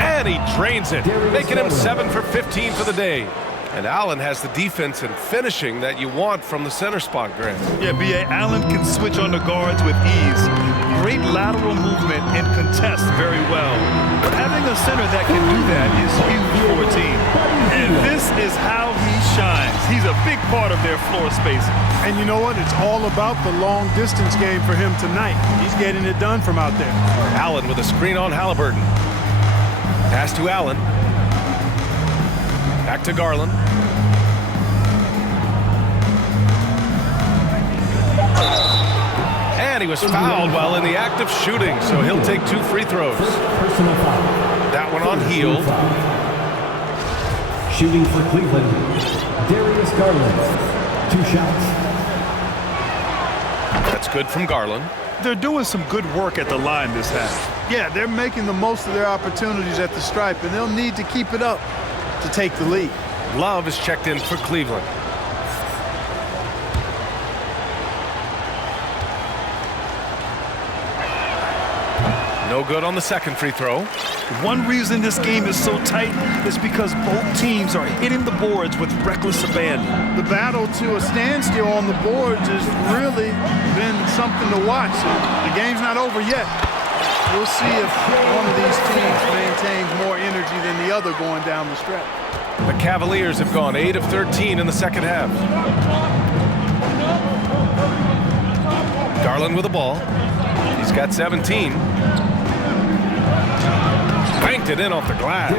And he drains it, making him 7 for 15 for the day. And Allen has the defense and finishing that you want from the center spot, Grant. Yeah, B.A. Allen can switch on the guards with ease. Great lateral movement and contest very well. Having a center that can do that is huge for a team. And this is how he shines. He's a big part of their floor spacing. And you know what? It's all about the long distance game for him tonight. He's getting it done from out there. Allen with a screen on Halliburton. Pass to Allen. Back to Garland. And he was fouled while in the act of shooting, so he'll take 2 free throws. That one on Hield. Shooting for Cleveland, Darius Garland. 2 shots. That's good from Garland. They're doing some good work at the line this half. Yeah, they're making the most of their opportunities at the stripe, and they'll need to keep it up to take the lead. Love is checked in for Cleveland. No good on the second free throw. One reason this game is so tight is because both teams are hitting the boards with reckless abandon. The battle to a standstill on the boards has really been something to watch. The game's not over yet. We'll see if one of these teams maintains more energy than the other going down the stretch. The Cavaliers have gone 8 of 13 in the second half. Garland with the ball. He's got 17. Banked it in off the glass.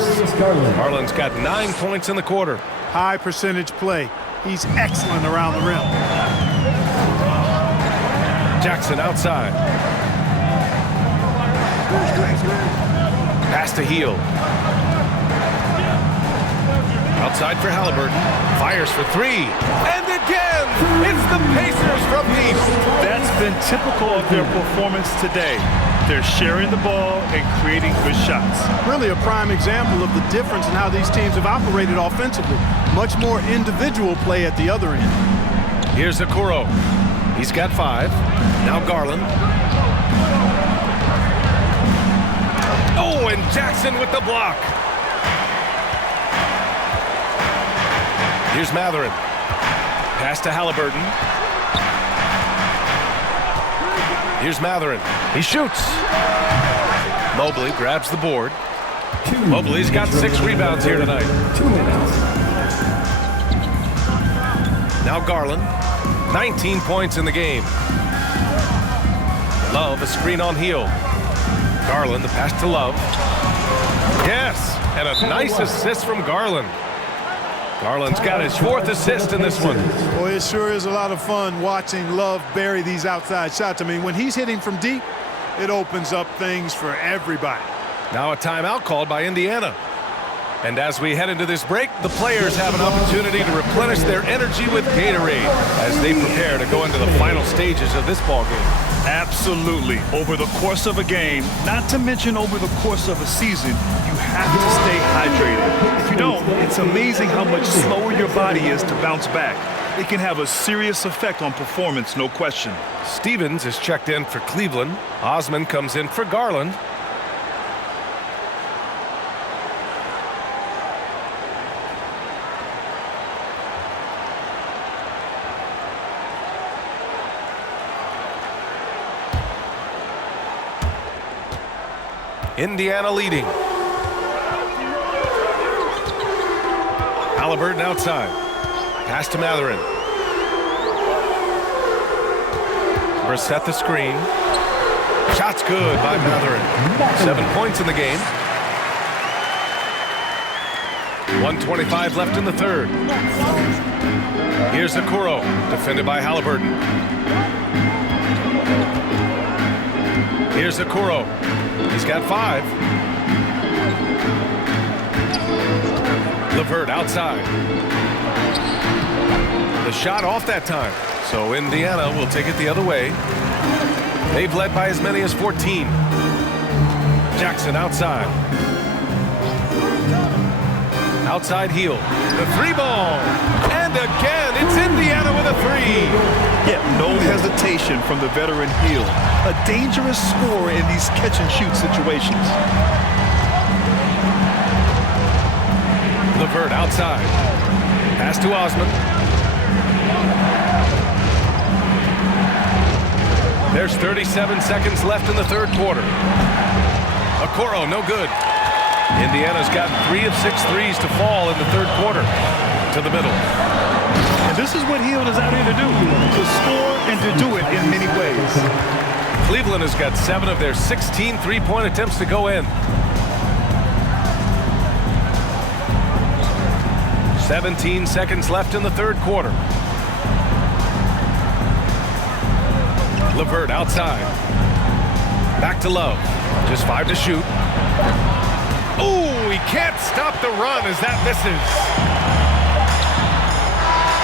Garland's got 9 points in the quarter. High percentage play. He's excellent around the rim. Jackson outside. Pass to Hield. Outside for Halliburton. Fires for 3. And again! It's the Pacers from deep. That's been typical of their performance today. They're sharing the ball and creating good shots. Really a prime example of the difference in how these teams have operated offensively. Much more individual play at the other end. Here's Okoro. He's got 5. Now Garland. Oh, and Jackson with the block. Here's Matherin. Pass to Halliburton. Here's Matherin. He shoots. Mobley grabs the board. Mobley's got 6 rebounds here tonight. 2 minutes. Now Garland. 19 points in the game. Love, a screen on Heel. Garland, the pass to Love. Yes, and a nice assist from Garland. Garland's got his 4th assist in this one. Boy, it sure is a lot of fun watching Love bury these outside shots. I mean, when he's hitting from deep, it opens up things for everybody. Now a timeout called by Indiana. And as we head into this break, the players have an opportunity to replenish their energy with Gatorade as they prepare to go into the final stages of this ball game. Absolutely. Over the course of a game, not to mention over the course of a season, you have to stay hydrated. If you don't, it's amazing how much slower your body is to bounce back. It can have a serious effect on performance, no question. Stevens is checked in for Cleveland. Osman comes in for Garland. Indiana leading. Halliburton outside. Pass to Matherin. Brissett the screen. Shot's good by Matherin. 7 points in the game. 1:25 left in the third. Here's Okoro, defended by Halliburton. Here's Okoro. He's got 5. LeVert outside. The shot off that time. So Indiana will take it the other way. They've led by as many as 14. Jackson outside. Outside Heel. The 3-ball. And again, it's Indiana with a 3. Yeah, no hesitation from the veteran Heel. A dangerous scorer in these catch-and-shoot situations. LeVert outside. Pass to Osman. There's 37 seconds left in the third quarter. Okoro, no good. Indiana's got 3 of 6 threes to fall in the third quarter. To the middle. And this is what Hill is out here to do, to score and to do it in many ways. Cleveland has got 7 of their 16 three-point attempts to go in. 17 seconds left in the third quarter. LeVert outside. Back to Love. Just 5 to shoot. Ooh, he can't stop the run as that misses.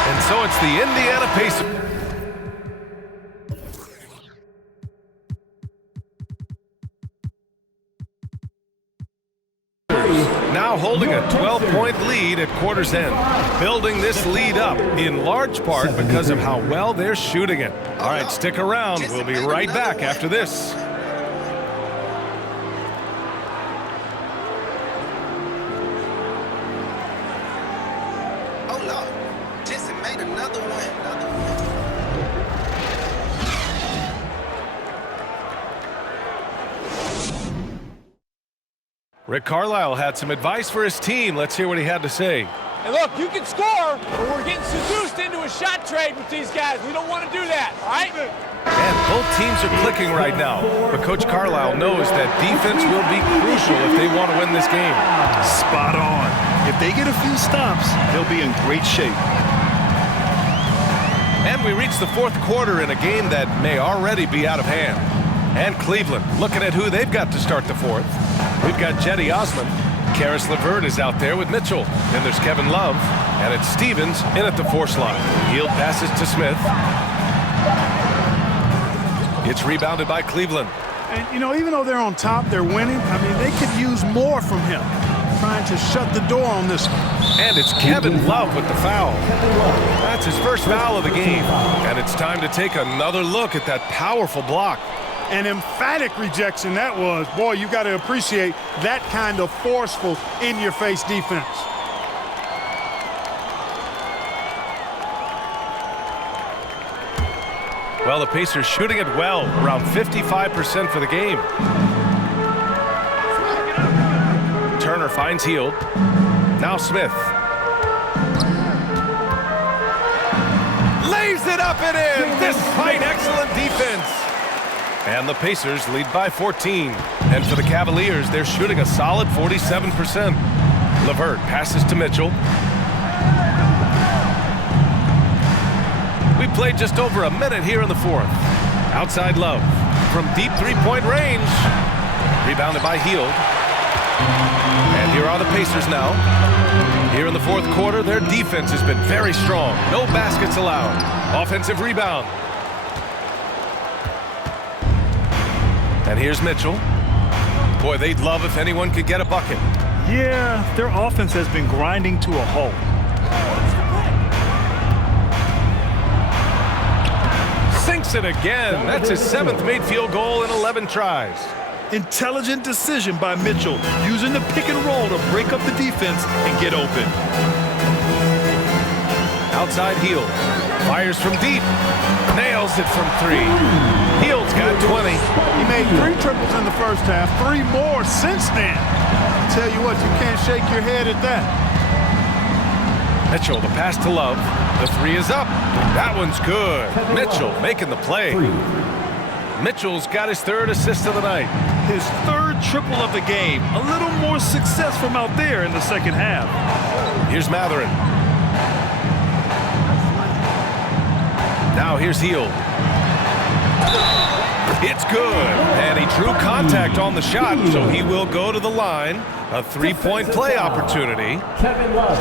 And so it's the Indiana Pacers. Now holding a 12-point lead at quarter's end. Building this lead up in large part because of how well they're shooting it. All right, stick around. We'll be right back after this. Rick Carlisle had some advice for his team. Let's hear what he had to say. And look, you can score, but we're getting seduced into a shot trade with these guys. We don't want to do that, all right? And both teams are clicking right now. But Coach Carlisle knows that defense will be crucial if they want to win this game. Spot on. If they get a few stops, they'll be in great shape. And we reach the fourth quarter in a game that may already be out of hand. And Cleveland looking at who they've got to start the fourth. We've got Jetty Osman. Karis LeVert is out there with Mitchell. Then there's Kevin Love. And it's Stevens in at the 4 slot. Hield passes to Smith. It's rebounded by Cleveland. And, you know, even though they're on top, they're winning. I mean, they could use more from him. Trying to shut the door on this one. And it's Kevin Love with the foul. That's his first foul of the game. And it's time to take another look at that powerful block. An emphatic rejection that was. Boy, you got to appreciate that kind of forceful, in-your-face defense. Well, the Pacers shooting it well, around 55% for the game. Turner finds Hield. Now Smith. Lays it up and in, despite excellent defense. And the Pacers lead by 14. And for the Cavaliers, they're shooting a solid 47%. LeVert passes to Mitchell. We played just over a minute here in the fourth. Outside Love from deep three-point range. Rebounded by Hield. And here are the Pacers now. Here in the fourth quarter, their defense has been very strong. No baskets allowed. Offensive rebound. And here's Mitchell. Boy, they'd love if anyone could get a bucket. Yeah, their offense has been grinding to a halt. Sinks it again. That's his 7th made field goal in 11 tries. Intelligent decision by Mitchell, using the pick and roll to break up the defense and get open. Outside Hield. Fires from deep. Nails it from 3. Hield's got 20. He made 3 triples in the first half, 3 more since then. I tell you what, you can't shake your head at that. Mitchell, the pass to Love. The 3 is up. That one's good. Mitchell making the play. Mitchell's got his 3rd assist of the night. His 3rd triple of the game. A little more success from out there in the second half. Here's Matherin. Now here's Hield. It's good. And he drew contact on the shot, so he will go to the line. A 3-point play opportunity. Kevin Love,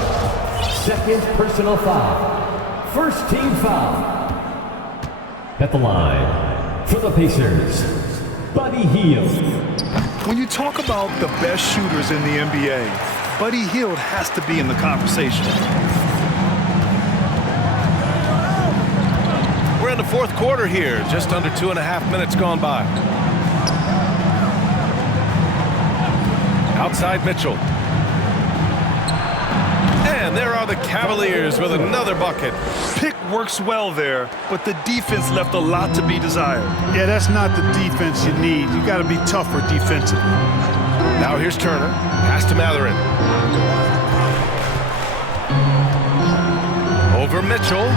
2nd personal foul. 1st team foul. At the line for the Pacers, Buddy Hield. When you talk about the best shooters in the NBA, Buddy Hield has to be in the conversation. We're in the fourth quarter here, just under 2.5 minutes gone by. Outside Mitchell. And there are the Cavaliers with another bucket. Pick works well there, but the defense left a lot to be desired. Yeah, that's not the defense you need. You got to be tougher defensively. Now here's Turner. Pass to Matherin. Over Mitchell.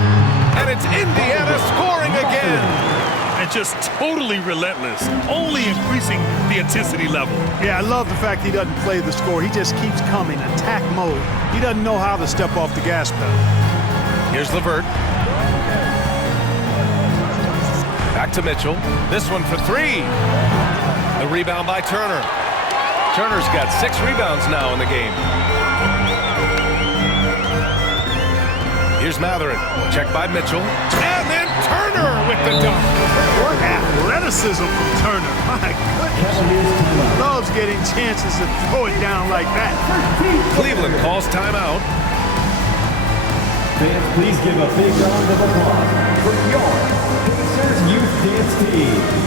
And it's Indiana scoring again. And just totally relentless, only increasing the intensity level. Yeah, I love the fact he doesn't play the score. He just keeps coming, attack mode. He doesn't know how to step off the gas pedal. Here's LeVert. Back to Mitchell. This one for 3. The rebound by Turner. Turner's got 6 rebounds now in the game. Here's Matherin. Check by Mitchell. And then Turner with the dunk. What athleticism from Turner. My goodness. Loves getting chances to throw it down like that. Cleveland calls timeout. Fans, please give a big round of applause for your Pacers Youth Dance Team.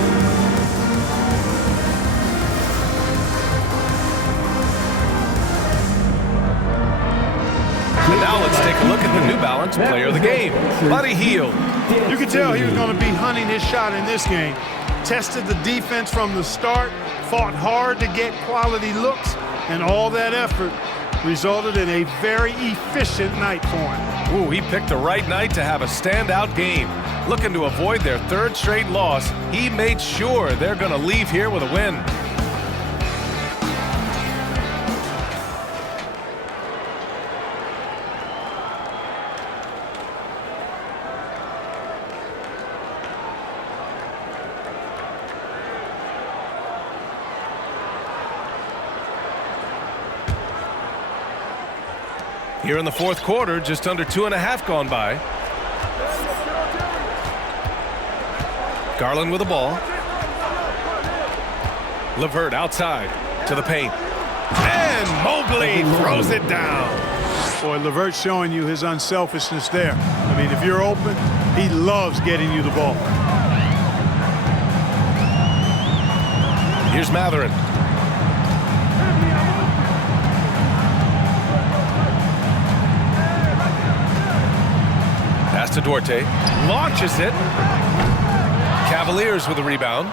And now let's take a look at the New Balance player of the game, Buddy Hield. You could tell he was going to be hunting his shot in this game. Tested the defense from the start, fought hard to get quality looks, and all that effort resulted in a very efficient night for him. Ooh, he picked the right night to have a standout game. Looking to avoid their 3rd straight loss, he made sure they're going to leave here with a win. Here in the fourth quarter, just under 2.5 gone by. Garland with the ball. LeVert outside to the paint. And Mobley throws it down. Boy, LeVert showing you his unselfishness there. I mean, if you're open, he loves getting you the ball. Here's Matherin. Pass to Duarte. Launches it. Cavaliers with a rebound.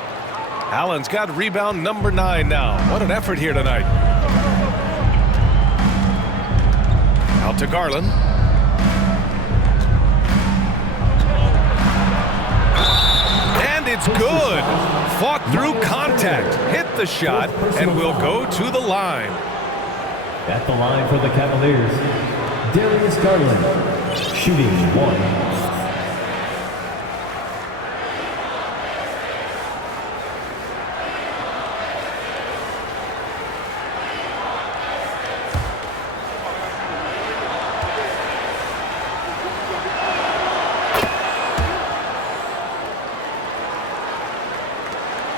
Allen's got rebound number 9 now. What an effort here tonight. Out to Garland. And it's good. Fought through contact, hit the shot, and will go to the line. At the line for the Cavaliers, Darius Garland, shooting 1.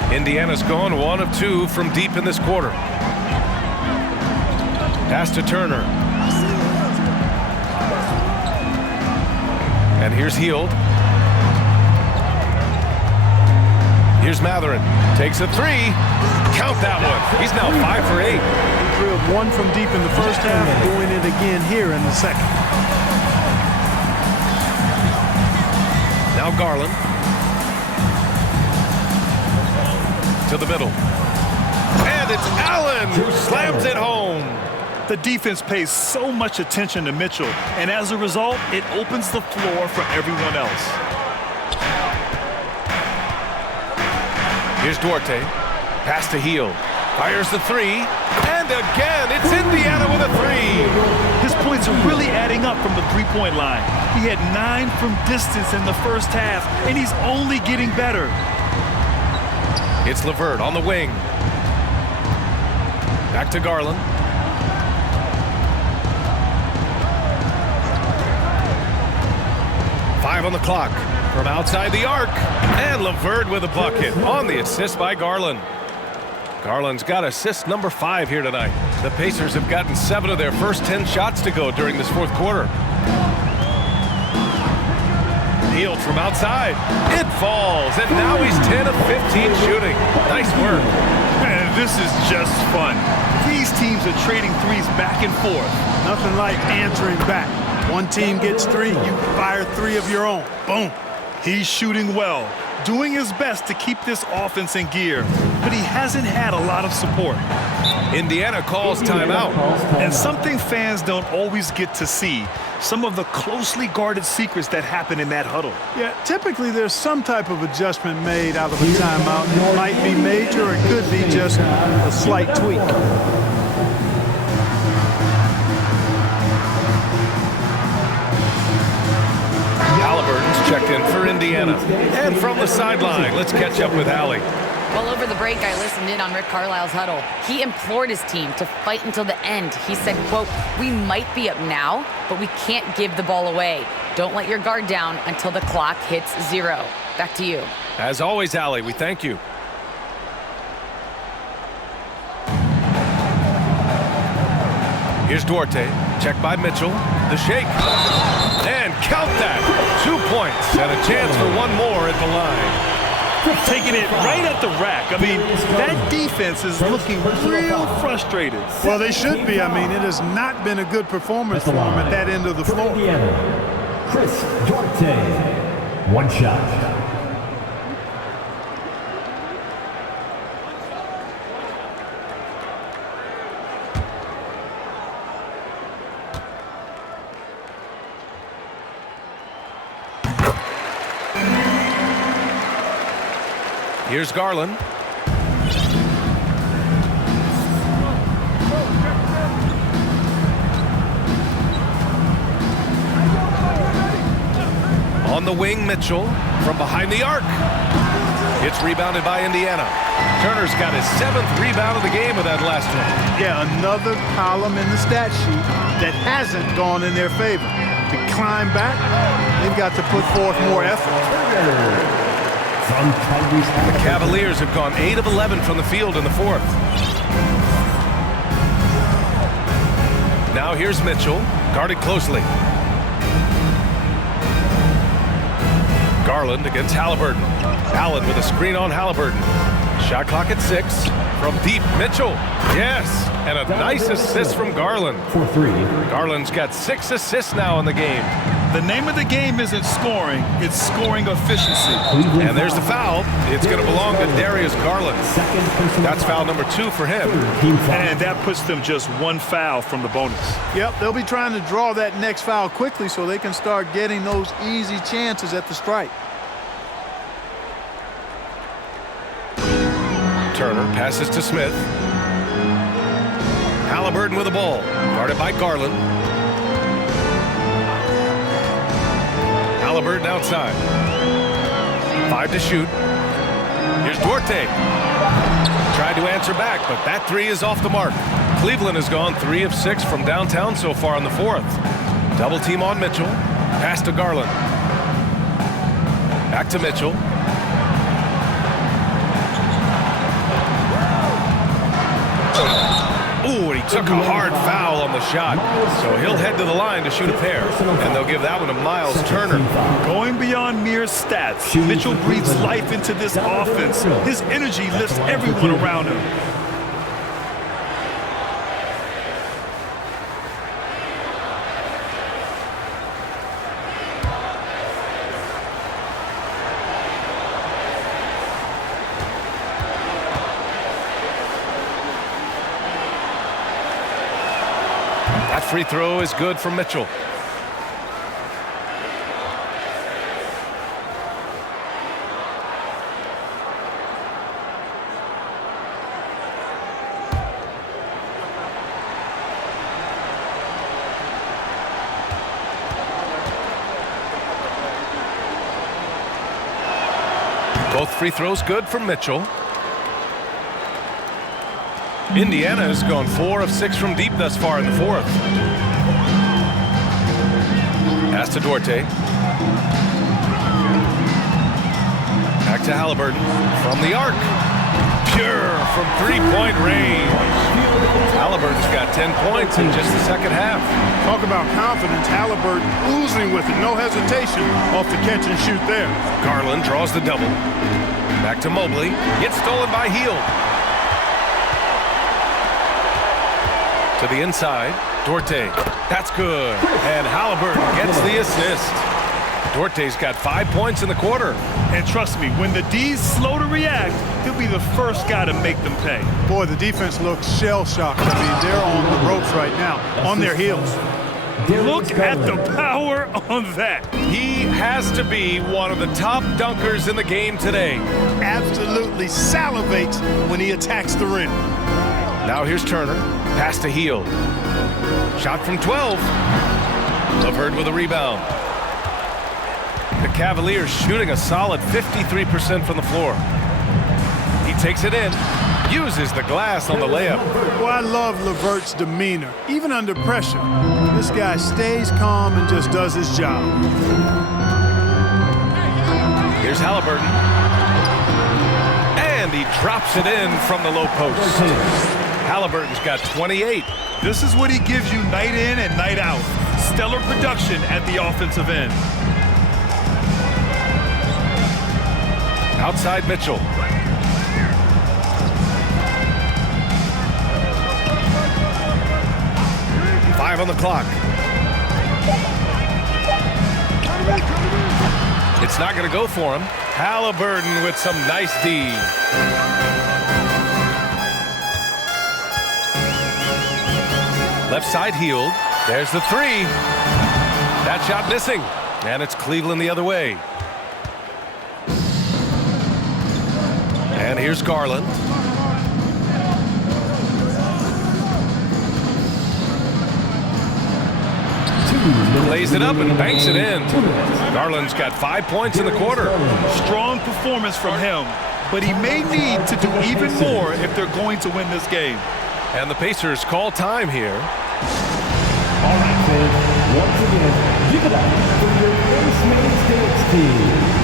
Indiana's gone 1 of 2 from deep in this quarter. Pass to Turner. And here's Hield. Here's Matherin. Takes a 3. Count that one. He's now 5 for 8. He drilled 1 from deep in the first half, doing it again here in the second. Now Garland. To the middle. And it's Allen who slams it home. The defense pays so much attention to Mitchell, and as a result, it opens the floor for everyone else. Here's Duarte. Pass to Hield. Fires the 3. And again, it's Indiana with a 3. His points are really adding up from the three-point line. He had 9 from distance in the first half, and he's only getting better. It's LeVert on the wing. Back to Garland. Five on the clock from outside the arc. And LeVert with a bucket on the assist by Garland. Garland's got assist number 5 here tonight. The Pacers have gotten 7 of their first 10 shots to go during this fourth quarter. Hield from outside. It falls, and now he's 10 of 15 shooting. Nice work. Man, this is just fun. These teams are trading threes back and forth. Nothing like answering back. One team gets 3, you fire 3 of your own. Boom. He's shooting well, doing his best to keep this offense in gear, but he hasn't had a lot of support. Indiana calls timeout. And something fans don't always get to see, some of the closely guarded secrets that happen in that huddle. Yeah, typically there's some type of adjustment made out of a timeout. It might be major, or it could be just a slight tweak. Halliburton's checked in for Indiana. And from the sideline, let's catch up with Allie. Well, over the break, I listened in on Rick Carlisle's huddle. He implored his team to fight until the end. He said, quote, "We might be up now, but we can't give the ball away. Don't let your guard down until the clock hits 0. Back to you. As always, Allie, we thank you. Here's Duarte. Checked by Mitchell. The shake. And count that. 2 points and a chance for one more at the line. Taking it right at the rack. I mean, that defense is looking real frustrated. Well, they should be. I mean, it has not been a good performance for them at that end of the floor. Chris Duarte, 1 shot. Here's Garland. On the wing, Mitchell from behind the arc. It's rebounded by Indiana. Turner's got his 7th rebound of the game with that last one. Yeah, another column in the stat sheet that hasn't gone in their favor. To climb back, they've got to put forth more effort. The Cavaliers have gone 8 of 11 from the field in the fourth. Now here's Mitchell, guarded closely. Garland against Halliburton. Allen with a screen on Halliburton. Shot clock at 6. From deep, Mitchell. Yes, and a nice assist from Garland. 4-3. Garland's got 6 assists now in the game. The name of the game isn't scoring, it's scoring efficiency. And there's the foul. It's going to belong to Darius Garland. That's foul number 2 for him. And that puts them just 1 foul from the bonus. Yep, they'll be trying to draw that next foul quickly so they can start getting those easy chances at the strike. Turner passes to Smith. Halliburton with the ball, guarded by Garland. Halliburton outside. 5 to shoot. Here's Duarte. Tried to answer back, but that three is off the mark. Cleveland has gone 3 of 6 from downtown so far in the fourth. Double team on Mitchell. Pass to Garland. Back to Mitchell. Ooh, and he took a hard foul on the shot. So he'll head to the line to shoot a pair. And they'll give that one to Miles Turner. Going beyond mere stats, Mitchell breathes life into this offense. His energy lifts everyone around him. That free throw is good for Mitchell. Both free throws good for Mitchell. Indiana has gone 4 of 6 from deep thus far in the fourth. Pass to Duarte. Back to Halliburton from the arc. Pure from three-point range. Halliburton's got 10 points in just the second half. Talk about confidence. Halliburton oozing with it. No hesitation off the catch and shoot there. Garland draws the double. Back to Mobley. Gets stolen by Hield. To the inside, Duarte. That's good. And Halliburton gets the assist. Duarte's got 5 points in the quarter. And trust me, when the D's slow to react, he'll be the first guy to make them pay. Boy, the defense looks shell-shocked. I mean, they're on the ropes right now, on their heels. Look at the power on that. He has to be one of the top dunkers in the game today. Absolutely salivates when he attacks the rim. Now here's Turner. Pass to Hield. Shot from 12. LeVert with a rebound. The Cavaliers shooting a solid 53% from the floor. He takes it in. Uses the glass on the layup. Well, I love LeVert's demeanor. Even under pressure, this guy stays calm and just does his job. Here's Halliburton. And he drops it in from the low post. Halliburton's got 28. This is what he gives you night in and night out. Stellar production at the offensive end. Outside Mitchell. Five on the clock. It's not going to go for him. Halliburton with some nice D. Left side Hield. There's the three. That shot missing. And it's Cleveland the other way. And here's Garland. Lays it up and banks it in. Garland's got 5 points in the quarter. Strong performance from him, but he may need to do even more if they're going to win this game. And the Pacers call time here. All right, fans. Once again, give it up for your Ace Man's Dance team.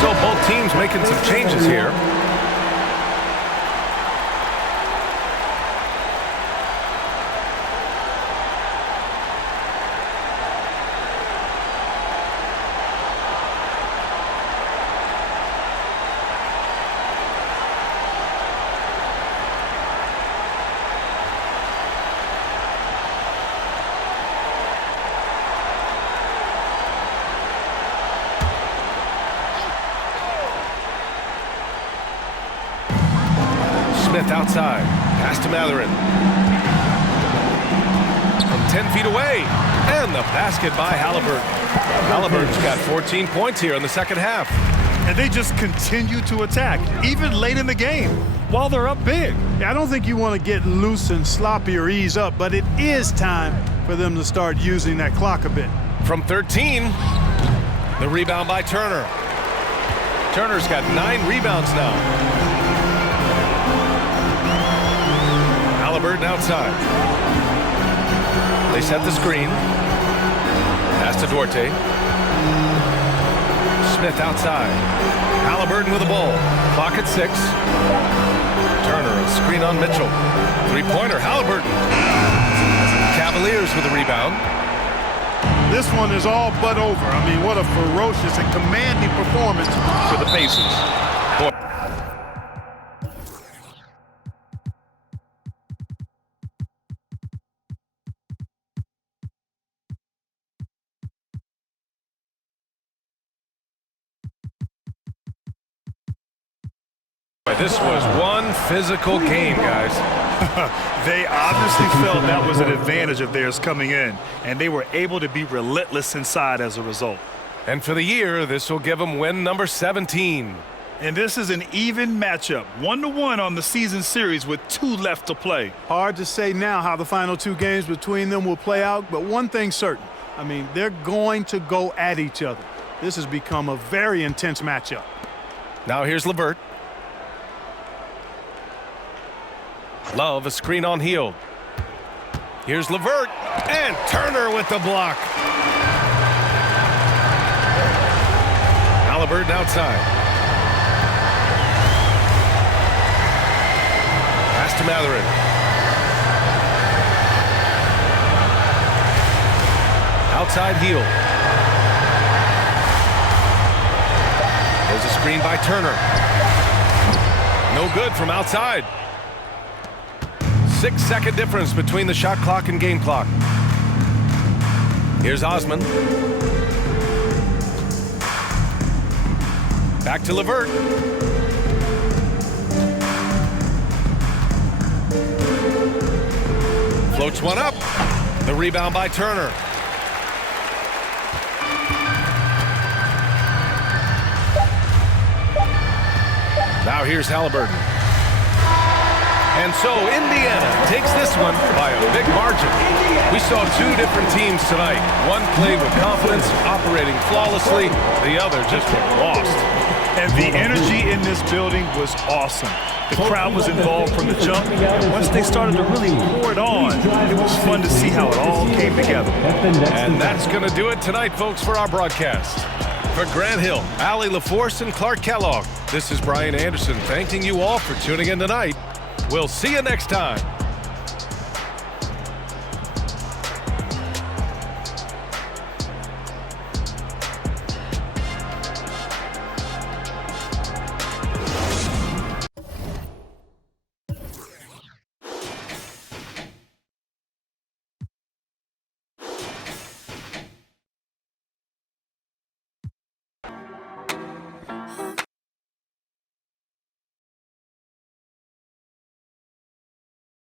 So both teams making some changes here. Smith outside. Pass to Matherin. From 10 feet away. And the basket by Halliburton. Halliburton's got 14 points here in the second half. And they just continue to attack, even late in the game, while they're up big. Yeah, I don't think you want to get loose and sloppy or ease up, but it is time for them to start using that clock a bit. From 13, the rebound by Turner. Turner's got 9 rebounds now. Halliburton outside. They set the screen. Pass to Duarte. Smith outside. Halliburton with the ball. Clock at 6. Turner, a screen on Mitchell. Three-pointer, Halliburton. Cavaliers with the rebound. This one is all but over. I mean, what a ferocious and commanding performance For the Pacers. This was one physical game, guys. They obviously felt that was an advantage of theirs coming in, and they were able to be relentless inside as a result. And for the year, this will give them win number 17. And this is an even matchup, 1-1 on the season series with 2 left to play. Hard to say now how the final 2 games between them will play out, but one thing's certain. I mean, they're going to go at each other. This has become a very intense matchup. Now here's LeVert. Love, a screen on Hield. Here's LeVert, and Turner with the block. Halliburton outside. Pass to Matherin. Outside Hield. There's a screen by Turner. No good from outside. 6-second difference between the shot clock and game clock. Here's Osman. Back to LeVert. Floats one up. The rebound by Turner. Now here's Halliburton. And so Indiana takes this one by a big margin. We saw 2 different teams tonight. One played with confidence, operating flawlessly. The other just lost. And the energy in this building was awesome. The crowd was involved from the jump. And once they started to really pour it on, it was fun to see how it all came together. And that's going to do it tonight, folks, for our broadcast. For Grant Hill, Allie LaForce, and Clark Kellogg, this is Brian Anderson thanking you all for tuning in tonight. We'll see you next time.